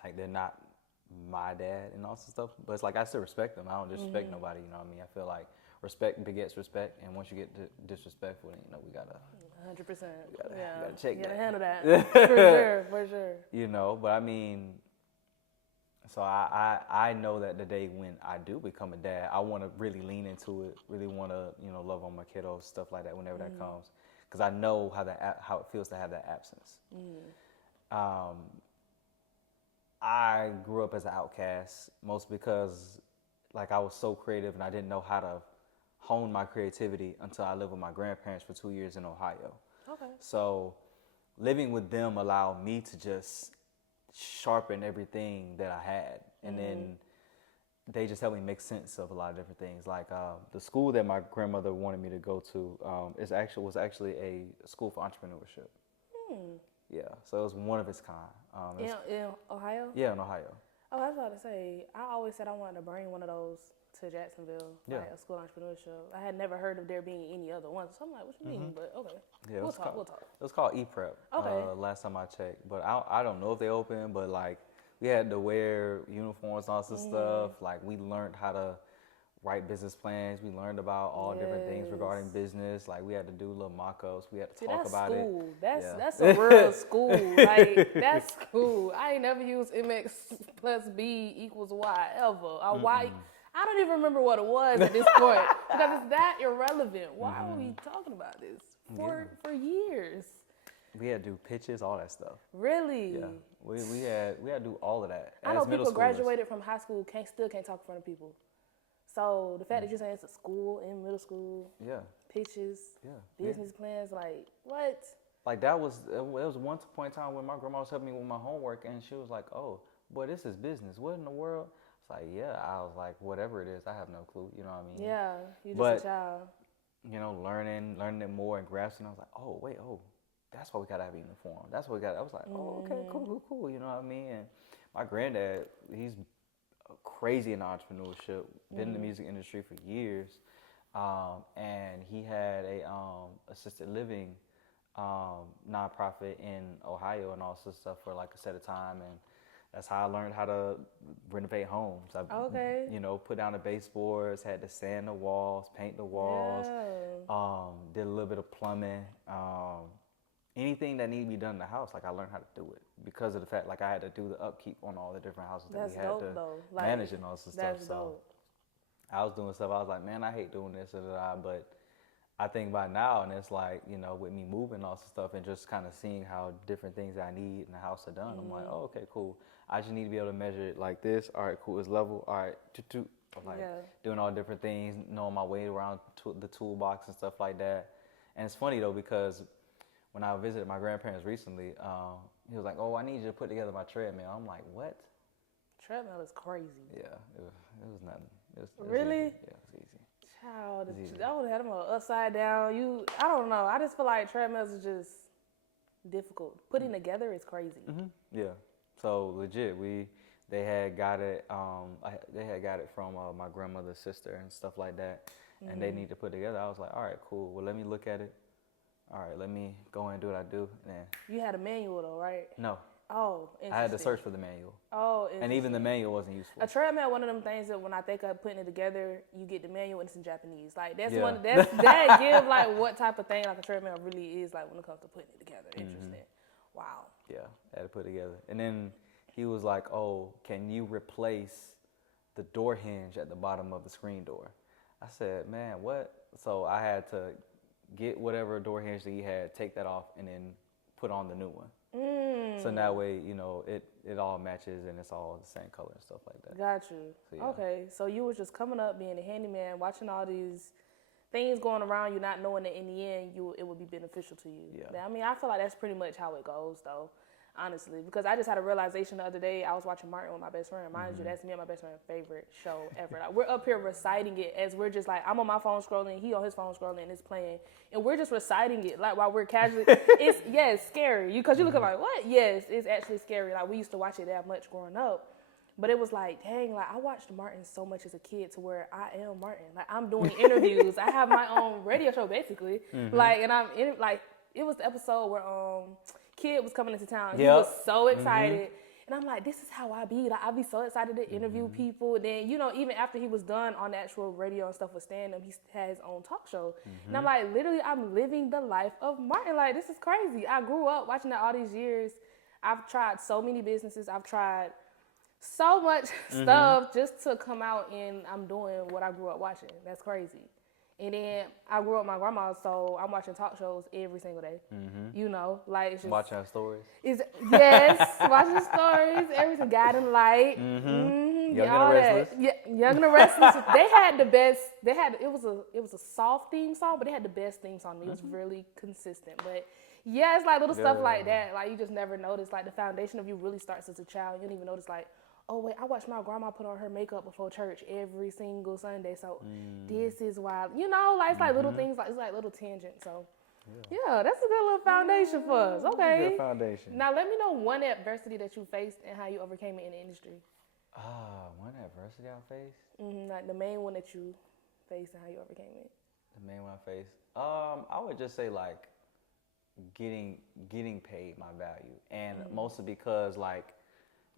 like, they're not my dad and all sorts of stuff. But it's like, I still respect them. I don't disrespect nobody, you know what I mean? I feel like respect begets respect, and once you get disrespectful, then, we gotta... 100%. Yeah, gotta check you gotta that. handle that. For sure. But I mean, so I know that the day when I do become a dad, I want to really lean into it, really want to, love on my kiddos, stuff like that whenever that comes. Because I know how it feels to have that absence. I grew up as an outcast, mostly because, like, I was so creative and I didn't know how to hone my creativity until I lived with my grandparents for 2 years in Ohio. Okay. So living with them allowed me to just sharpen everything that I had. And then they just helped me make sense of a lot of different things. Like the school that my grandmother wanted me to go to was actually a school for entrepreneurship. Yeah, so it was one of its kind. In Ohio? Yeah, in Ohio. Oh, I was about to say, I always said I wanted to bring one of those to Jacksonville, Yeah. like a school entrepreneurship. I had never heard of there being any other ones. So I'm like, what you mean? But okay, Yeah, we'll talk. It was called E-Prep. Okay. Last time I checked, but I don't know if they open. But like we had to wear uniforms and all this stuff. Like we learned how to write business plans. We learned about all different things regarding business. Like we had to do little mock-ups. We had to talk about school. it. That's a real school. Like that's cool. I ain't never used MX plus B equals Y ever. Y. I don't even remember what it was at this point because it's that irrelevant. Why are we talking about this for years? We had to do pitches, all that stuff. Really? Yeah, we had to do all of that. I know as middle people schoolers. graduated from high school still can't talk in front of people. So the fact that you're saying it's a school in middle school, pitches, business plans, like what? Like it was one point in time when my grandma was helping me with my homework, and she was like, "Oh, boy, this is business. What in the world?" It's like, yeah. I was like, whatever it is, I have no clue. You know what I mean? Yeah, you're just a child. You know, learning it more and grasping. I was like, oh wait, that's why we gotta have a uniform. That's what we got. I was like, oh, okay, cool. You know what I mean? And my granddad, he's crazy in entrepreneurship. Been in the music industry for years, and he had a assisted living nonprofit in Ohio and all sorts of stuff for like a set of time, and that's how I learned how to renovate homes. I, put down the baseboards, had to sand the walls, paint the walls, did a little bit of plumbing. Anything that needed to be done in the house, like I learned how to do it because of the fact, like I had to do the upkeep on all the different houses that we had to manage and all this stuff. So I was doing stuff. I was like, man, I hate doing this, but I think by now, and it's like, with me moving all this stuff and just kind of seeing how different things that I need in the house are done, I'm like, oh, okay, cool. I just need to be able to measure it like this. All right, cool. It's level. All right, I'm like doing all different things, knowing my way around the toolbox and stuff like that. And it's funny though because when I visited my grandparents recently, he was like, "Oh, I need you to put together my treadmill." I'm like, "What?" Treadmill is crazy. Yeah, it was nothing. It was really? Easy. Yeah, it was easy. Child, I would have had them upside down. I don't know. I just feel like treadmills is just difficult. Putting together is crazy. Yeah. So legit, they had got it. They had got it from my grandmother's sister and stuff like that, and they need to put together. I was like, all right, cool. Well, let me look at it. All right, let me go and do what I do. And then, you had a manual though, right? No. Oh, I had to search for the manual. Oh, and even the manual wasn't useful. A treadmill, one of them things that when I think of putting it together, you get the manual and it's in Japanese. Like that give like what type of thing like a treadmill really is like when it comes to putting it together. Interesting. Wow. Yeah, I had to put it together. And then he was like, "Oh, can you replace the door hinge at the bottom of the screen door?" I said, "Man, what?" So I had to get whatever door hinge that he had, take that off, and then put on the new one. So that way, it all matches and it's all the same color and stuff like that. Got you. So, yeah. Okay, so you were just coming up, being a handyman, watching all these things going around you, not knowing that in the end it would be beneficial to you. Yeah. I mean, I feel like that's pretty much how it goes, though. Honestly, because I just had a realization the other day. I was watching Martin with my best friend. Mind you, that's me and my best friend's favorite show ever. Like, we're up here reciting it as we're just like, I'm on my phone scrolling, he on his phone scrolling, and it's playing. And we're just reciting it like while we're casually. It's scary. Because you're looking like, what? Yes, it's actually scary. Like, we used to watch it that much growing up. But it was like, dang, like I watched Martin so much as a kid to where I am Martin. Like, I'm doing interviews. I have my own radio show, basically. Like, and I'm in, like, it was the episode where Kid was coming into town. He was so excited. And I'm like, this is how I be. Like, I be so excited to interview people. And then, even after he was done on the actual radio and stuff with stand-up, he had his own talk show. And I'm like, literally, I'm living the life of Martin. Like, this is crazy. I grew up watching that all these years. I've tried so many businesses. I've tried so much stuff just to come out and I'm doing what I grew up watching. That's crazy. And then I grew up with my grandma, so I'm watching talk shows every single day. Like it's just watching her stories. Yes, watching stories, everything, Guiding Light. Young all and the that. Restless. Yeah, Young and the Restless. They had the best. It was a soft theme song, but they had the best theme song. It was really consistent. But yeah, it's like little stuff like that. Like you just never notice. Like the foundation of you really starts as a child. You don't even notice like, oh wait, I watched my grandma put on her makeup before church every single Sunday. So this is why, you know, like it's like little things. Like it's like little tangents. So. Yeah, that's a good little foundation for us. Okay. Good foundation. Now let me know one adversity that you faced and how you overcame it in the industry. One adversity I faced. Like the main one that you faced and how you overcame it. The main one I faced. I would just say like getting paid my value, and mostly because like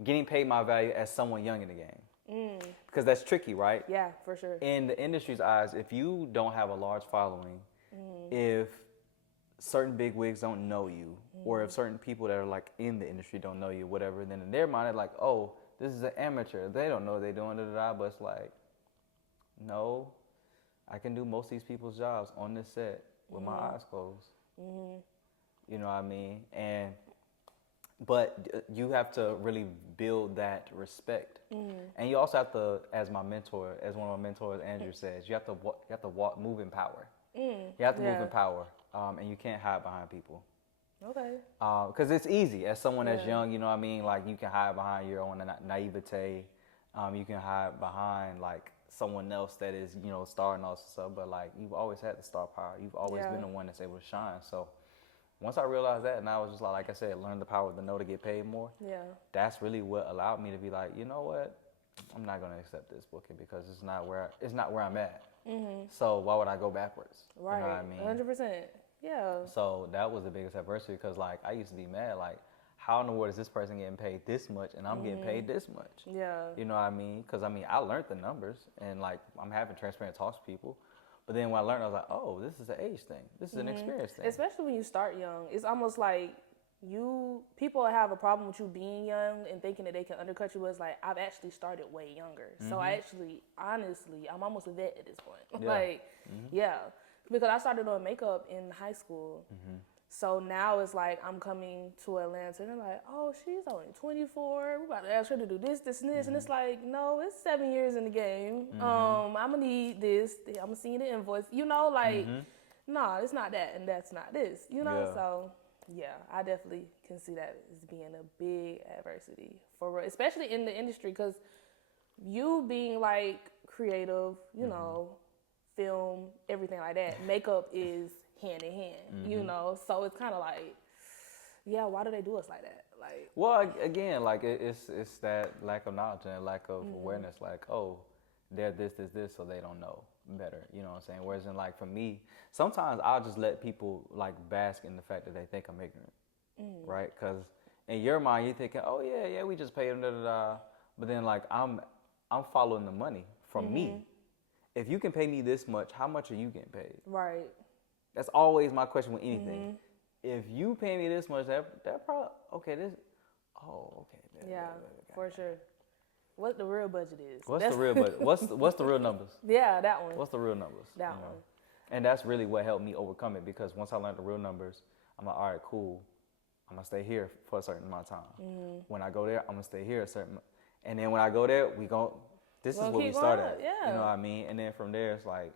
getting paid my value as someone young in the game. Because that's tricky, right? Yeah, for sure. In the industry's eyes, if you don't have a large following, if certain big wigs don't know you, or if certain people that are like in the industry don't know you, whatever, then in their mind they're like, oh, this is an amateur. They don't know what they're doing, but it's like, no, I can do most of these people's jobs on this set with my eyes closed. You know what I mean? But you have to really build that respect, and you also have to, as one of my mentors, Andrew says, you have to move in power. You have to move in power, and you can't hide behind people. Okay. Because it's easy as someone that's young, you know what I mean? Like you can hide behind your own naivete. You can hide behind like someone else that is, you know, star and all this stuff. But like you've always had the star power. You've always been the one that's able to shine. So once I realized that, and I was just like I said, learn the power of the no to get paid more. Yeah. That's really what allowed me to be like, you know what? I'm not gonna accept this booking because it's not where I'm at. So why would I go backwards? Right. You know what I mean? 100%. Yeah. So that was the biggest adversity because like I used to be mad like, how in the world is this person getting paid this much and I'm getting paid this much? Yeah. You know what I mean? Because I mean I learned the numbers and like I'm having transparent talks with people. But then when I learned, I was like, oh, this is an age thing. This is an experience thing. Especially when you start young. It's almost like people have a problem with you being young and thinking that they can undercut you. It's like, I've actually started way younger. So I actually, honestly, I'm almost a vet at this point. Because I started doing makeup in high school. So now it's like I'm coming to Atlanta and they're like, oh, she's only 24. We're about to ask her to do this, this, and this. And it's like, no, it's 7 years in the game. I'm going to need this. I'm going to see the invoice. You know, like, no, it's not that and that's not this. You know, so, yeah, I definitely can see that as being a big adversity, for especially in the industry because you being, like, creative, you know, film, everything like that, makeup is hand in hand, you know, so it's kind of like, yeah, why do they do us like that? Like, well, again, like it's that lack of knowledge and lack of awareness. Like, oh, they're this, so they don't know better. You know what I'm saying? Whereas in like for me, sometimes I'll just let people like bask in the fact that they think I'm ignorant, right? Because in your mind you're thinking, oh yeah, we just paid them, but then like I'm following the money from me. If you can pay me this much, how much are you getting paid? Right. That's always my question with anything. If you pay me this much, that probably, okay, this, oh, okay. For sure. What the real budget is. What's the real budget? What's the real numbers? Yeah, that one. What's the real numbers? That one. And that's really what helped me overcome it because once I learned the real numbers, I'm like, all right, cool. I'm going to stay here for a certain amount of time. When I go there, I'm going to stay here a certain, and then when I go there, this is where we started. You know what I mean? And then from there, it's like,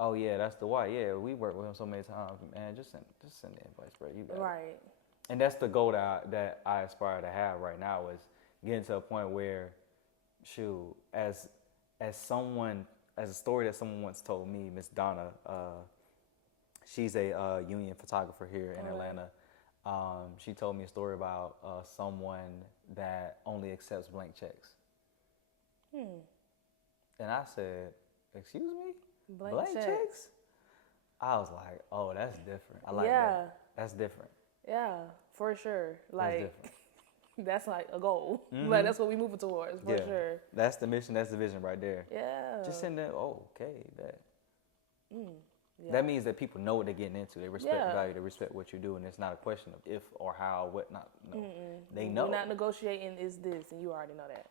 oh yeah, that's Dwight. Yeah, we worked with him so many times. Man, just send the invoice, bro. You got it. And that's the goal that I aspire to have right now is getting to a point where, shoot, as a story that someone once told me, Miss Donna, she's a union photographer here in Atlanta. She told me a story about someone that only accepts blank checks. And I said, excuse me? Blank checks? I was like, oh, that's different. I like that. That's different. Yeah, for sure. Like, that's like a goal. Like, that's what we moving towards, for sure. That's the mission, that's the vision right there. Yeah. Just send that, oh, okay, that. That means that people know what they're getting into. They respect the value, they respect what you do, and it's not a question of if or how, what not. No. They know. We're not negotiating is this, and you already know that.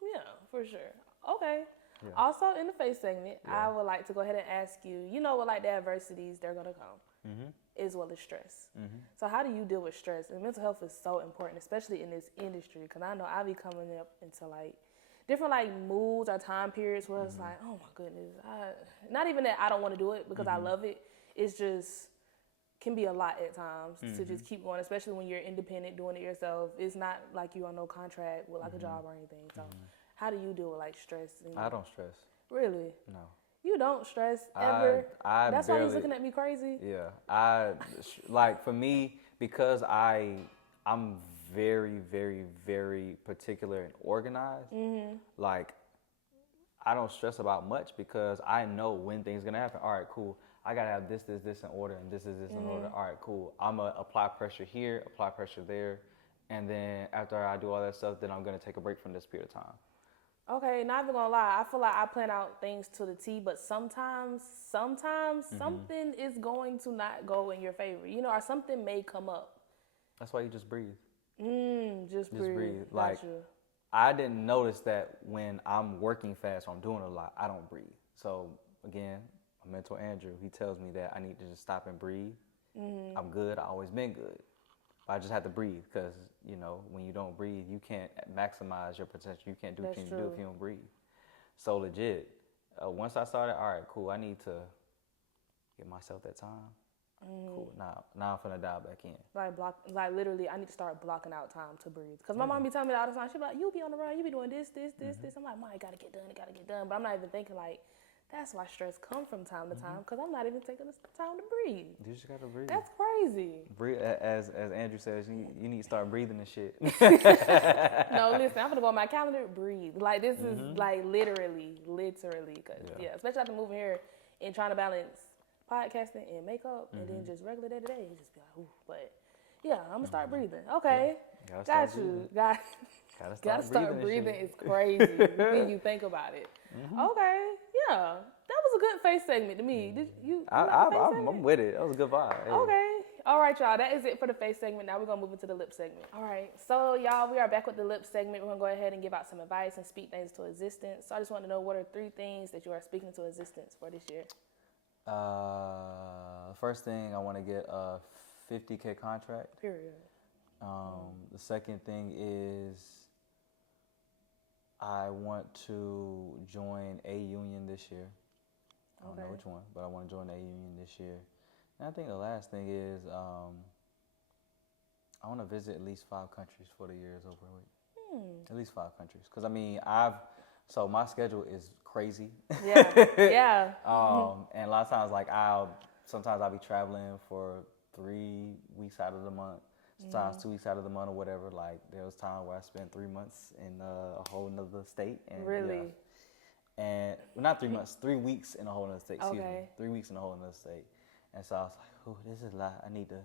Yeah, for sure. Okay. Yeah. Also, in the face segment, I would like to go ahead and ask you, you know what, like the adversities, they're going to come, as well as stress. So how do you deal with stress? And mental health is so important, especially in this industry, because I know I be coming up into like different like moods or time periods where it's like, oh my goodness, not even that I don't want to do it because I love it. It's just can be a lot at times to just keep going, especially when you're independent doing it yourself. It's not like you're on no contract with like a job or anything. So how do you deal with like stress? I don't stress. Really? No. You don't stress ever? That's barely, why he's looking at me crazy? Yeah. Like for me, because I'm very, very, very particular and organized, like I don't stress about much because I know when things gonna happen. All right, cool. I gotta have this in order, and this in order. All right, cool. I'm gonna apply pressure here, apply pressure there, and then after I do all that stuff, then I'm gonna take a break from this period of time. Okay, not even gonna lie. I feel like I plan out things to the T, but sometimes something is going to not go in your favor. You know, or something may come up. That's why you just breathe. Just breathe. Like, I didn't notice that when I'm working fast or I'm doing a lot, I don't breathe. So again, my mentor Andrew, he tells me that I need to just stop and breathe. I'm good. I've always been good. But I just have to breathe because, you know, when you don't breathe, you can't maximize your potential. You can't do what you need to do if you don't breathe. So legit, once I started, all right, cool, I need to give myself that time. Cool. Now I'm finna dial back in. Like literally, I need to start blocking out time to breathe. Cause my mom be telling me that all the time. She be like, "You be on the run. You be doing this." I'm like, "Mom, it gotta get done." But I'm not even thinking like, that's why stress come from time to time. Cause I'm not even taking the time to breathe. You just gotta breathe. That's crazy. Breathe, as Andrew says, you need to start breathing and shit. No, listen, I'm gonna go on my calendar. Breathe. Like this is like literally. Cause especially after moving here and trying to balance podcasting and makeup and then just regular day to day, you just be like, ooh. But yeah, I'm gonna start breathing. Okay, got you. Gotta start breathing. It's crazy when you think about it. Okay, yeah, that was a good face segment to me. Did you? I'm with it. That was a good vibe. Hey. Okay. All right, y'all. That is it for the face segment. Now we're gonna move into the lip segment. All right. So y'all, we are back with the lip segment. We're gonna go ahead and give out some advice and speak things to existence. So I just want to know, what are 3 things that you are speaking to existence for this year? First thing, I want to get a 50K contract. Period. The second thing is I want to join a union this year. I don't know which one, but I want to join a union this year. And I think the last thing is I want to visit at least 5 countries for the year is over with. At least 5 countries. Because, I mean, so my schedule is crazy. Yeah. And a lot of times, like, sometimes I'll be traveling for 3 weeks out of the month, sometimes 2 weeks out of the month or whatever. Like, there was time where I spent 3 months in a whole nother state. And, really? Yeah. And, well, not 3 months, 3 weeks in a whole other state, excuse me. 3 weeks in a whole other state. And so I was like, oh, this is a lot. I need to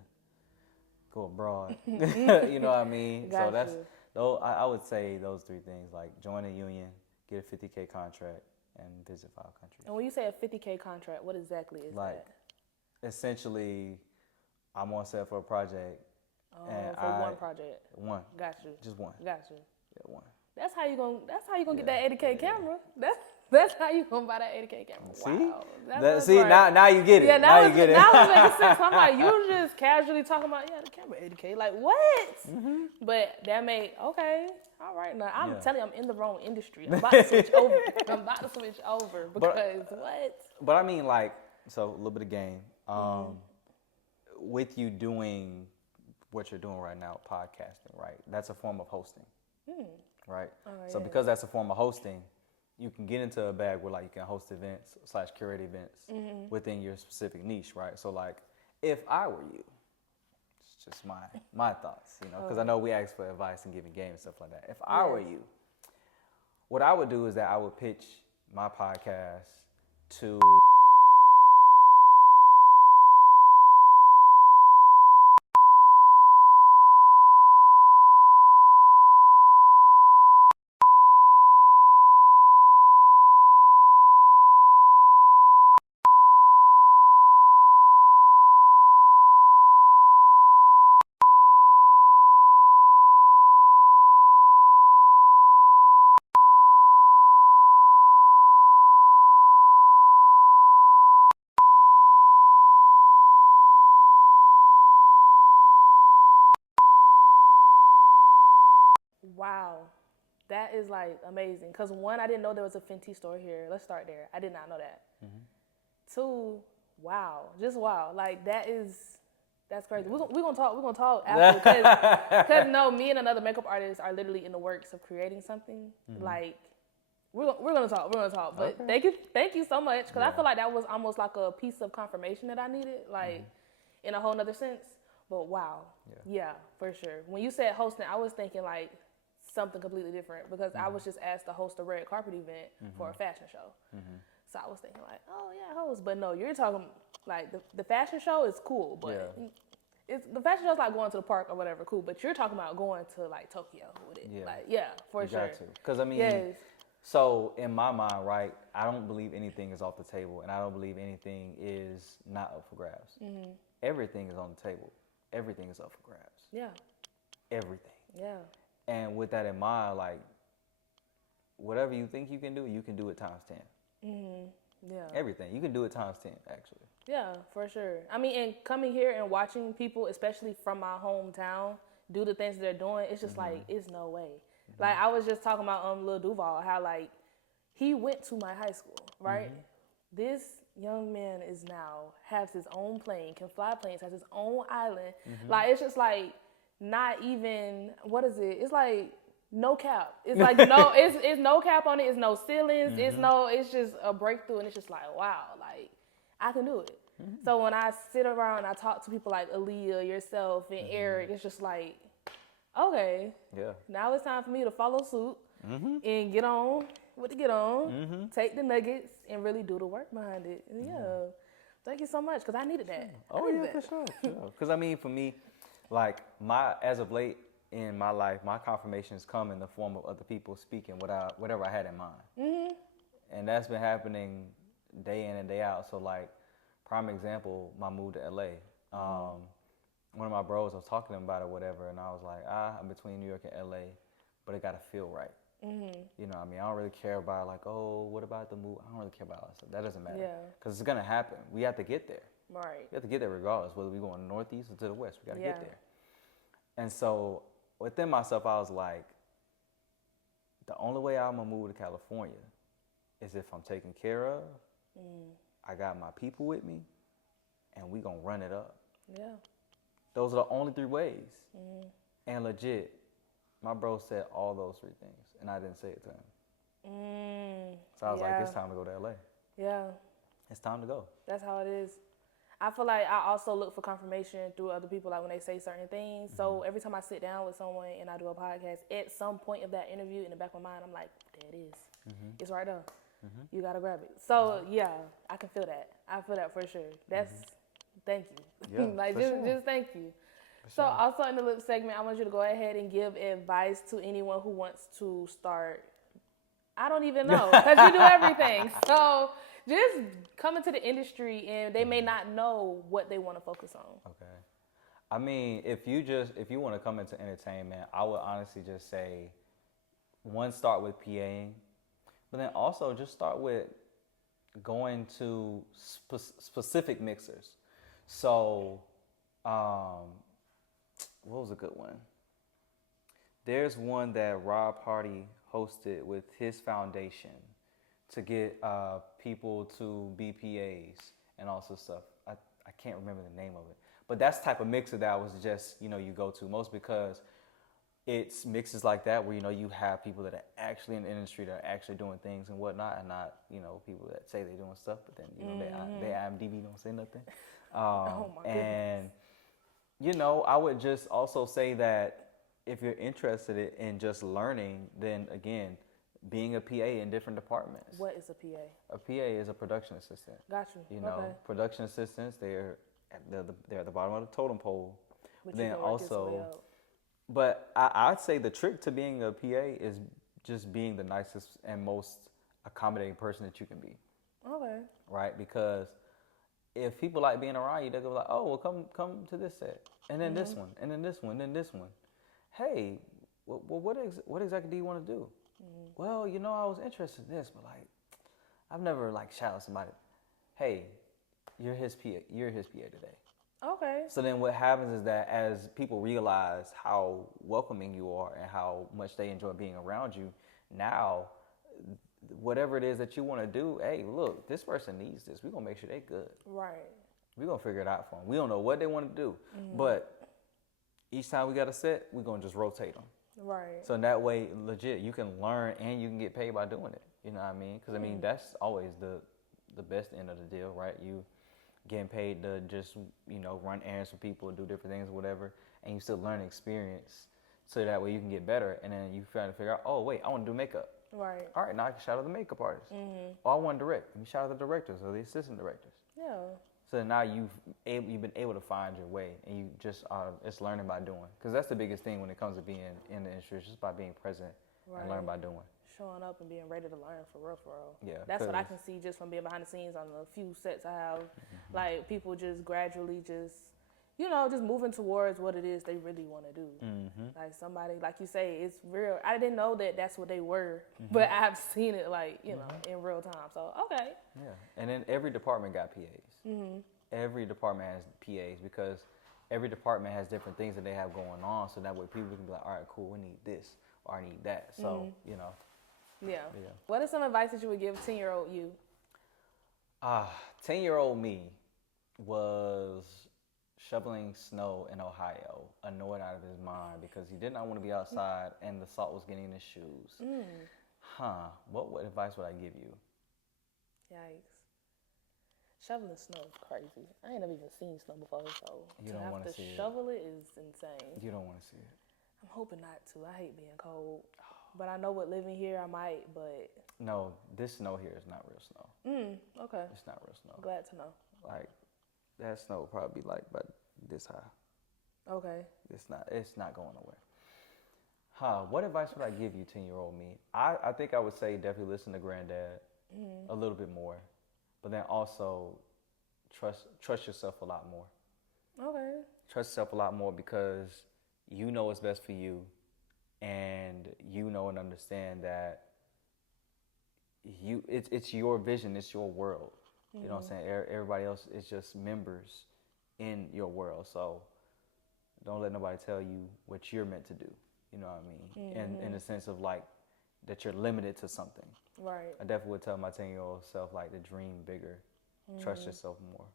go abroad. You know what I mean? Got so that's, I would say those 3 things, like join a union, get a 50K contract, and visit 5 countries. And when you say a 50K contract, what exactly is that? Essentially, I'm on set for a project. And for one project. One. Got you. Just one. Got you. Yeah, one. That's how you gonna get that 80K camera. That's how you gonna buy that 80K camera. Wow. See, now you get it. Yeah, now you get it. Now it's making sense. I'm like, you just casually talking about, the camera 80K. Like, what? But that made, okay, all right. Now, I'm telling you, I'm in the wrong industry. I'm about to switch over. Because what? But I mean, like, so a little bit of game. With you doing what you're doing right now, podcasting, right? That's a form of hosting, right? So because that's a form of hosting, you can get into a bag where, like, you can host events / curate events within your specific niche, right? So, like, if I were you, it's just my thoughts, you know, because I know we ask for advice and giving game and stuff like that. If I were you, what I would do is that I would pitch my podcast to Wow. That is like amazing. Because one, I didn't know there was a Fenty store here. Let's start there. I did not know that. Two, wow, just wow. Like that's crazy. We're gonna talk. We're gonna talk after because no, me and another makeup artist are literally in the works of creating something. Like we're gonna talk. We're gonna talk. But thank you so much because I feel like that was almost like a piece of confirmation that I needed, like in a whole nother sense. But wow, yeah, for sure. When you said hosting, I was thinking like something completely different because I was just asked to host a red carpet event for a fashion show. So I was thinking like, oh yeah, host. But no, you're talking like the fashion show is cool, but it's the fashion show's like going to the park or whatever, cool. But you're talking about going to like Tokyo with it, like for sure. Got to, because I mean, so in my mind, right, I don't believe anything is off the table, and I don't believe anything is not up for grabs. Everything is on the table. Everything is up for grabs. Yeah. Everything. Yeah. And with that in mind, like whatever you think you can do it times 10. Yeah. Everything. You can do it times 10, actually. Yeah, for sure. I mean, and coming here and watching people, especially from my hometown, do the things they're doing, it's just like, it's no way. Like, I was just talking about Lil Duval, how, like, he went to my high school, right? This young man is now, has his own plane, can fly planes, has his own island. Like, it's just, like, not even, what is it? It's, like, no cap. It's like no, it's no cap on it. It's no ceilings. It's just a breakthrough, and it's just like wow, like I can do it. So when I sit around and I talk to people like Aaliyah, yourself, and Eric, it's just like, okay, now it's time for me to follow suit and get on what to get on, take the nuggets, and really do the work behind it. And thank you so much because I needed that. For sure. Because I mean, for me, like as of late. In my life, my confirmations come in the form of other people speaking whatever I had in mind. And that's been happening day in and day out. So like, prime example, my move to LA. One of my bros, I was talking to him about it, whatever, and I was like, I'm between New York and LA, but it gotta feel right. You know what I mean? I don't really care about like, oh, what about the move? I don't really care about all that stuff. That doesn't matter. Because it's gonna happen. We have to get there. Right. We have to get there regardless, whether we're going northeast or to the west, we gotta get there. And so within myself, I was like, the only way I'm gonna move to California is if I'm taken care of, I got my people with me, and we gonna run it up. Yeah. Those are the only 3 ways. And legit, my bro said all those 3 things, and I didn't say it to him. So I was like, it's time to go to LA. Yeah. It's time to go. That's how it is. I feel like I also look for confirmation through other people, like when they say certain things. So every time I sit down with someone and I do a podcast, at some point of that interview, in the back of my mind, I'm like, there it is. It's right there. You got to grab it. So, yeah, I can feel that. I feel that for sure. That's, thank you. Yeah, like, just thank you. So, also in the lip segment, I want you to go ahead and give advice to anyone who wants to start. I don't even know, because you do everything. So, just come into the industry and they may not know what they want to focus on. Okay. I mean, if you want to come into entertainment, I would honestly just say, one, start with PAing, but then also just start with going to specific mixers. So, what was a good one? There's one that Rob Hardy hosted with his foundation to get people to be PAs and also stuff. I can't remember the name of it. But that's the type of mixer that was just, you go to most because it's mixes like that where, you have people that are actually in the industry that are actually doing things and whatnot and not, people that say they're doing stuff, but then, they IMDb don't say nothing. Oh my and, I would just also say that if you're interested in just learning, then again, being a PA in different departments. What is a PA? A PA is a production assistant. Got you. Production assistants, they're at the bottom of the totem pole. But then you can work also, your way up. but I'd say the trick to being a PA is just being the nicest and most accommodating person that you can be. Okay. Right? Because if people like being around you, they'll go like, oh, well, come to this set, and then this one, and then this one, and then this one. Hey, what exactly do you want to do? Well, I was interested in this, but like, I've never like shouted somebody, hey, you're his PA today. Okay. So then what happens is that as people realize how welcoming you are and how much they enjoy being around you, now whatever it is that you want to do, hey, look, this person needs this. We're going to make sure they're good. Right. We're going to figure it out for them. We don't know what they want to do, but each time we got a set, we're going to just rotate them. Right. So that way, legit, you can learn and you can get paid by doing it. You know what I mean? Because, I mean, that's always the best end of the deal, right? You getting paid to just, you know, run errands for people, do different things or whatever, and you still learn experience so that way you can get better. And then you try to figure out, oh, wait, I want to do makeup. Right. All right, now I can shout out the makeup artist. Oh, I want to direct. Let me shout out the directors or the assistant directors. Yeah. So now you've been able to find your way, and you just it's learning by doing. Because that's the biggest thing when it comes to being in the industry. It's just by being present and learn by doing. Showing up and being ready to learn for real, for real. Yeah. That's what I can see just from being behind the scenes on the few sets I have. Like, people just gradually just, you know, just moving towards what it is they really want to do. Like, somebody, like you say, it's real. I didn't know that that's what they were, but I've seen it, like, you know, in real time. So, okay. Yeah. And then every department got PAs. Every department has PAs because every department has different things that they have going on. So that way people can be like, all right, cool, we need this or I need that. So, you know. Yeah. What is some advice that you would give 10-year-old you? 10-year-old me was shoveling snow in Ohio, annoyed out of his mind because he did not want to be outside and the salt was getting in his shoes. What advice would I give you? Yikes. Shoveling snow is crazy. I ain't never even seen snow before, so You to don't have want to to see shovel it is insane. You don't want to see it. I'm hoping not to. I hate being cold. But I know with living here, I might, but... No, this snow here is not real snow. Okay. It's not real snow. Glad to know. Like, that snow will probably be like about this high. Okay. It's not going nowhere. What advice would I give you, 10-year-old me? I think I would say definitely listen to Granddad a little bit more. But then also trust yourself a lot more. Okay. Trust yourself a lot more because you know what's best for you. And you know and understand that it's your vision, it's your world. You know what I'm saying? Everybody else is just members in your world. So don't let nobody tell you what you're meant to do. You know what I mean? And in the sense of like that you're limited to something. Right. I definitely would tell my 10-year-old self like to dream bigger, trust yourself more.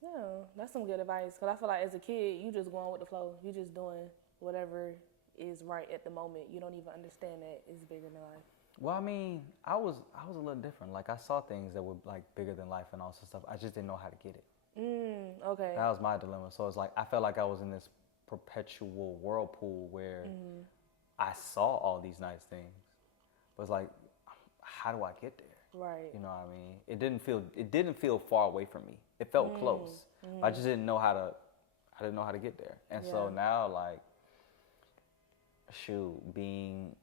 Yeah, that's some good advice. Because I feel like as a kid, you just going with the flow. You just doing whatever is right at the moment. You don't even understand that it's bigger than life. Well, I mean, I was a little different. Like I saw things that were like bigger than life and all sorts of stuff. I just didn't know how to get it. Okay. That was my dilemma. So it's like I felt like I was in this perpetual whirlpool where I saw all these nice things, but it's like, how do I get there? Right. You know what I mean? It didn't feel far away from me. It felt close. I just didn't know how to get there. And so now, like, shoot, being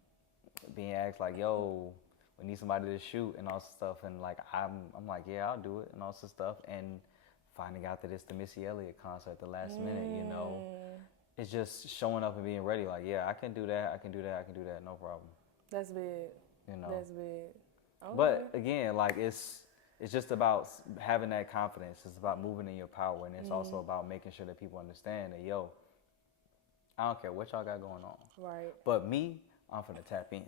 asked like, yo, we need somebody to shoot and all this stuff, and like I'm like, yeah, I'll do it and all this stuff, and finding out that it's the Missy Elliott concert at the last minute, you know, it's just showing up and being ready. Like, yeah, I can do that, no problem. That's big. You know. That's big. Okay. But again, like it's just about having that confidence. It's about moving in your power, and it's also about making sure that people understand that, yo, I don't care what y'all got going on. Right. But me, I'm finna tap in.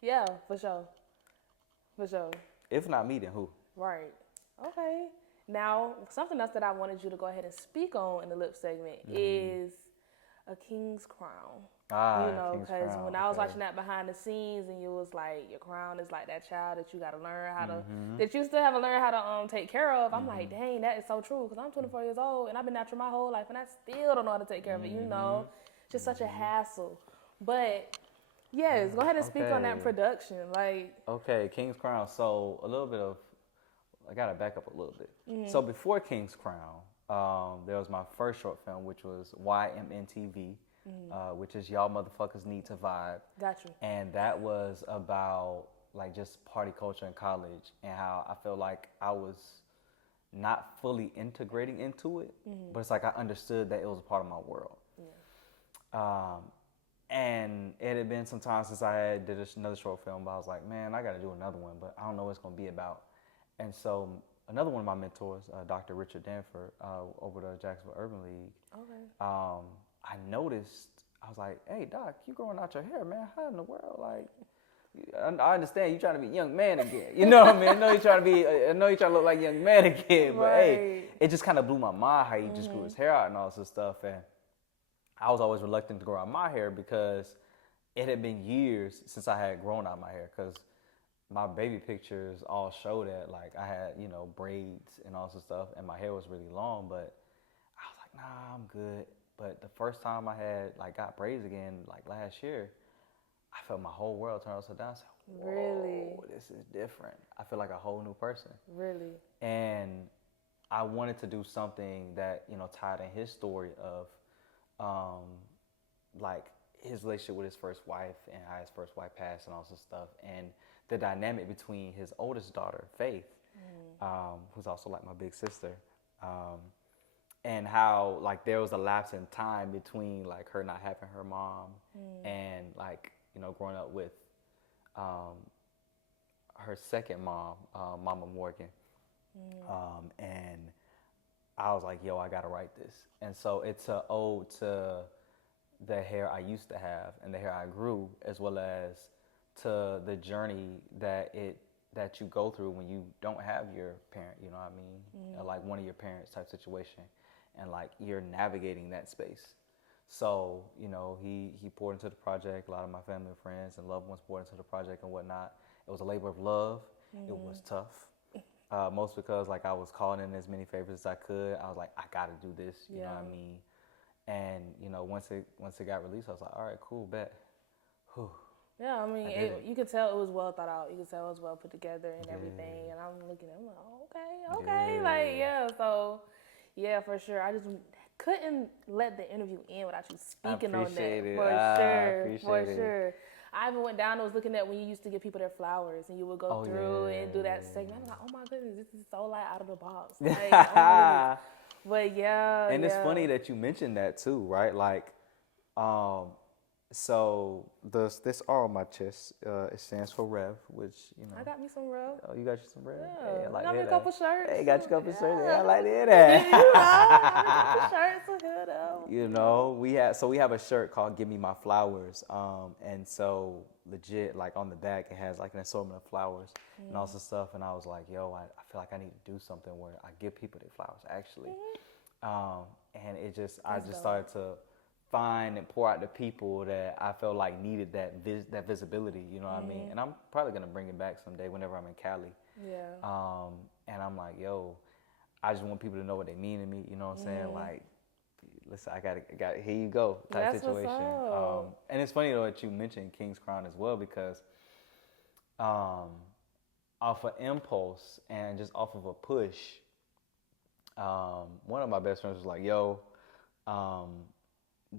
Yeah, for sure. For sure. If not me, then who? Right. Okay. Now, something else that I wanted you to go ahead and speak on in the lip segment is a king's crown. You know, because when I was watching that behind the scenes, and you was like, your crown is like that child that you got to learn how to, that you still haven't learned how to take care of. I'm like, dang, that is so true. Because I'm 24 years old, and I've been natural my whole life, and I still don't know how to take care of it. You know, just such a hassle. But yes, go ahead and speak on that production. Like, okay, King's Crown. So a little bit of, I gotta back up a little bit. So before King's Crown, there was my first short film, which was YMNTV. Which is Y'all Motherfuckers Need to Vibe. Got you. And that was about like just party culture in college and how I felt like I was not fully integrating into it, but it's like I understood that it was a part of my world. Yeah. And it had been some time since I had did another short film, but I was like, man, I got to do another one, but I don't know what it's going to be about. And so another one of my mentors, Dr. Richard Danford, over the Jacksonville Urban League. Okay. I noticed, I was like, hey, Doc, you growing out your hair, man. How in the world? Like, I understand you trying to be a young man again. You know what I mean? I know you're trying to look like a young man again. But hey, it just kind of blew my mind how he just grew his hair out and all this stuff. And I was always reluctant to grow out my hair because it had been years since I had grown out my hair. Because my baby pictures all show that, like, I had, you know, braids and all this stuff, and my hair was really long. But I was like, nah, I'm good. But the first time I had, like, got braids again, like, last year, I felt my whole world turn upside down. I said, whoa, Really? this is different. I feel like a whole new person. Really? And I wanted to do something that, you know, tied in his story of, like, his relationship with his first wife and how his first wife passed and all this stuff. And the dynamic between his oldest daughter, Faith, who's also like my big sister, and how, like, there was a lapse in time between, like, her not having her mom and, like, you know, growing up with her second mom, Mama Morgan. And I was like, yo, I gotta write this. And so it's an ode to the hair I used to have and the hair I grew, as well as to the journey that you go through when you don't have your parent, you know what I mean? Or like one of your parents type situation. And like you're navigating that space. So, you know, he poured into the project. A lot of my family and friends and loved ones poured into the project and whatnot. It was a labor of love. It was tough. Most because, like, I was calling in as many favors as I could. I was like, I got to do this, you know what I mean? And, you know, once it got released, I was like, all right, cool, bet. Whew. Yeah, I mean, you could tell it was well thought out. You could tell it was well put together and everything. And I'm looking at it, I'm like, oh, okay. Yeah. Like, yeah, so, yeah, for sure. I just couldn't let the interview end without you speaking on that. For sure. I even went down and was looking at when you used to give people their flowers and you would go through and do that segment. I was like, oh my goodness, this is so like out of the box. Like, oh my goodness. But yeah. And it's funny that you mentioned that too, right? Like, so this R on my chest, it stands for Rev, which, you know. I got me some Rev. Oh, you got you some Rev? Yeah, Hey, I like got me a couple shirts. Hey, got you a couple shirts. Yeah, I like to hear Yeah, that. a couple shirts are good though. You know, we have a shirt called "Give Me My Flowers," and so legit, like on the back, it has like an assortment of flowers and all this stuff. And I was like, yo, I feel like I need to do something where I give people their flowers actually. And I just started to find and pour out the people that I felt like needed that visibility, you know what I mean? And I'm probably gonna bring it back someday whenever I'm in Cali. Yeah. And I'm like, yo, I just want people to know what they mean to me, you know what I'm saying? Like, listen, I got it, here you go, type situation. What's up. And it's funny though that you mentioned King's Crown as well, because off of impulse and just off of a push, one of my best friends was like, yo,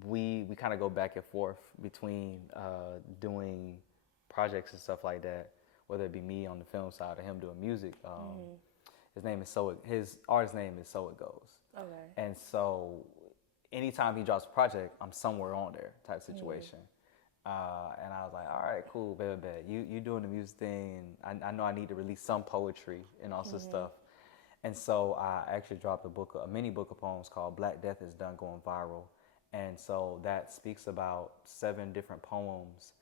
we kind of go back and forth between doing projects and stuff like that, whether it be me on the film side or him doing music. His artist name is So It Goes. Okay. And so anytime he drops a project, I'm somewhere on there type situation. And I was like, all right, cool, baby. You doing the music thing, and I know I need to release some poetry and all this stuff. And so I actually dropped a mini book of poems called Black Death Is Done Going Viral. And so that speaks about 7 different poems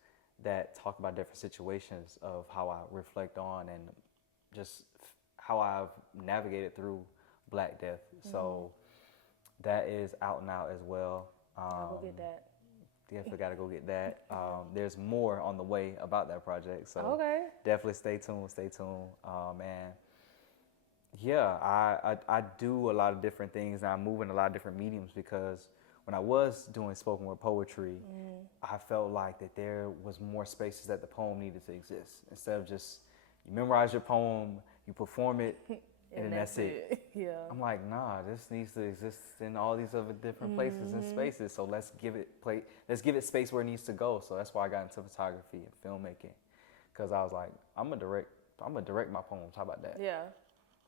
that talk about different situations of how I reflect on and just how I've navigated through Black Death. So that is out now as well. I'll go get that. Definitely got to go get that. There's more on the way about that project. So definitely stay tuned. Man. Yeah, I do a lot of different things, and I move in a lot of different mediums, because when I was doing spoken word poetry, I felt like that there was more spaces that the poem needed to exist. Instead of just, you memorize your poem, you perform it, and then that's it. Yeah. I'm like, nah, this needs to exist in all these other different places and spaces. So let's give it space where it needs to go. So that's why I got into photography and filmmaking, because I was like, I'm gonna direct my poems. How about that? Yeah.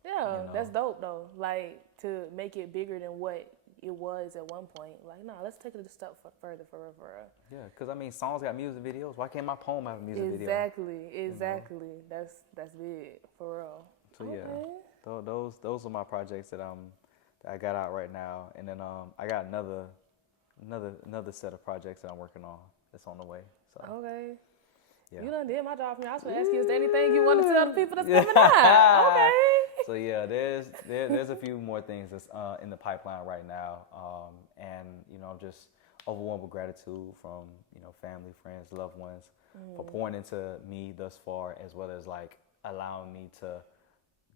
Yeah, that's dope though. Like, to make it bigger than what it was at one point. Like, nah, let's take it a step further for real. Yeah, because I mean, songs got music videos. Why can't my poem have a music video? Exactly. That's big for real. So yeah. those are my projects that I got out right now, and then I got another set of projects that I'm working on that's on the way. So Okay. yeah. You done did my job for me. I was going to ask you, is there anything you want to tell the people that's coming out? Okay. So yeah, there's a few more things that's in the pipeline right now, and I'm just overwhelmed with gratitude from family, friends, loved ones for pouring into me thus far, as well as like allowing me to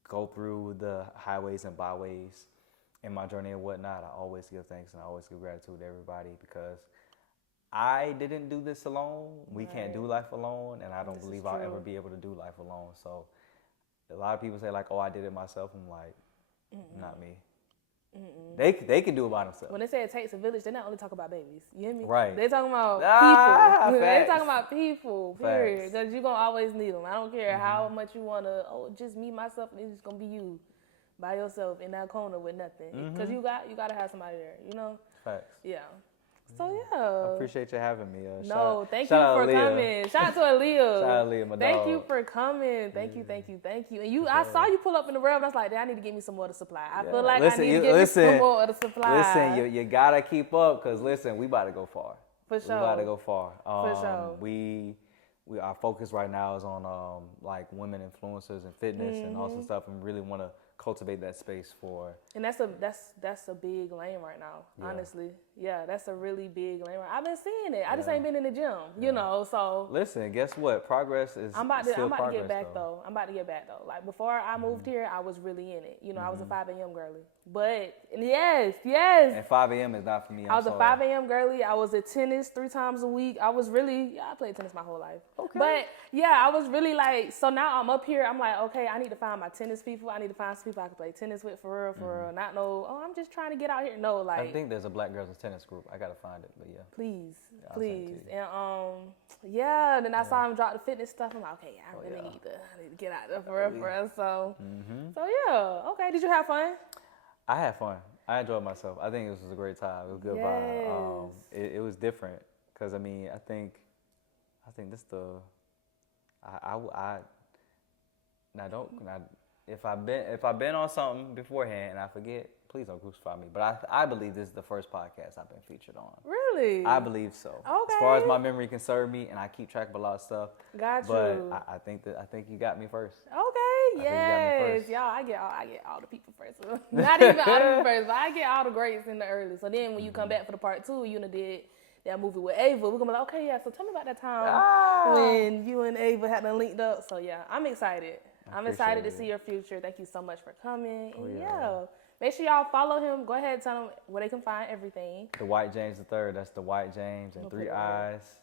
go through the highways and byways in my journey and whatnot. I always give thanks and I always give gratitude to everybody, because I didn't do this alone. We can't do life alone, and I don't believe I'll ever be able to do life alone. So a lot of people say like, "Oh, I did it myself." I'm like, not me. They can do it by themselves. When they say it takes a village, they not only talk about babies. You hear me? Right. They talking about people. They Facts. talking about people, period. Facts. Because you're going to always need them. I don't care how much you want to, just me, myself, and it's just going to be you by yourself in that corner with nothing. Because you got to have somebody there, Facts. Yeah. So, yeah. I appreciate you having me. Thank you for coming. Shout out to Aaliyah. Shout out to Aaliyah, my Thank dog. you for coming. Thank you. And I saw you pull up in the road, and I was like, I need to get me some more to supply. I feel like I need to get me some more of the supply. Listen, you got to keep up, because listen, we about to go far. For sure. We about to go far. For sure. We our focus right now is on like women influencers and fitness and all some stuff, and really want to cultivate that space for. And that's a big lane right now, honestly. Yeah, that's a really big lane. I've been seeing it. I just ain't been in the gym, so. Listen, guess what? Progress is I'm about to get back though. I'm about to get back though. Like before I moved here, I was really in it. I was a 5 a.m. girly. But yes. And 5 a.m. is not for me. I was a 5 a.m. girly. I was at tennis 3 times a week. I played tennis my whole life. Okay. But yeah, I was really like, so now I'm up here. I'm like, okay, I need to find my tennis people. I need to find some people I can play tennis with for real. Not I'm just trying to get out here. No, like. I think there's a Black Girls in Tennis group. I gotta find it, but yeah. Please. And then I saw him drop the fitness stuff. I'm like, okay, I need to get out there for real. So yeah. Okay. Did you have fun? I had fun. I enjoyed myself. I think this was a great time. It was a good vibe. It was different, because I think this if I've been on something beforehand and I forget, please don't crucify me. But I believe this is the first podcast I've been featured on. Really? I believe so. Okay. As far as my memory can serve me, and I keep track of a lot of stuff. Got you. But I think you got me first. Okay. Yes. Y'all, I get all the people first. Not even all the people first, but I get all the greats in the early. So then when you come back for the part 2, you did that movie with Ava. We're gonna be like, okay, yeah. So tell me about that time when you and Ava had them linked up. So yeah, I'm excited. I'm excited to see your future. Thank you so much for coming. And make sure y'all follow him. Go ahead and tell them where they can find everything. Dwight James III. That's Dwight James and 3 eyes.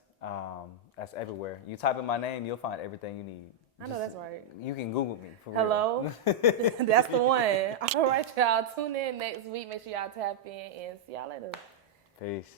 That's everywhere. You type in my name, you'll find everything you need. I know that's right. You can Google me. For Hello. real. That's the one. All right, y'all. Tune in next week. Make sure y'all tap in and see y'all later. Peace.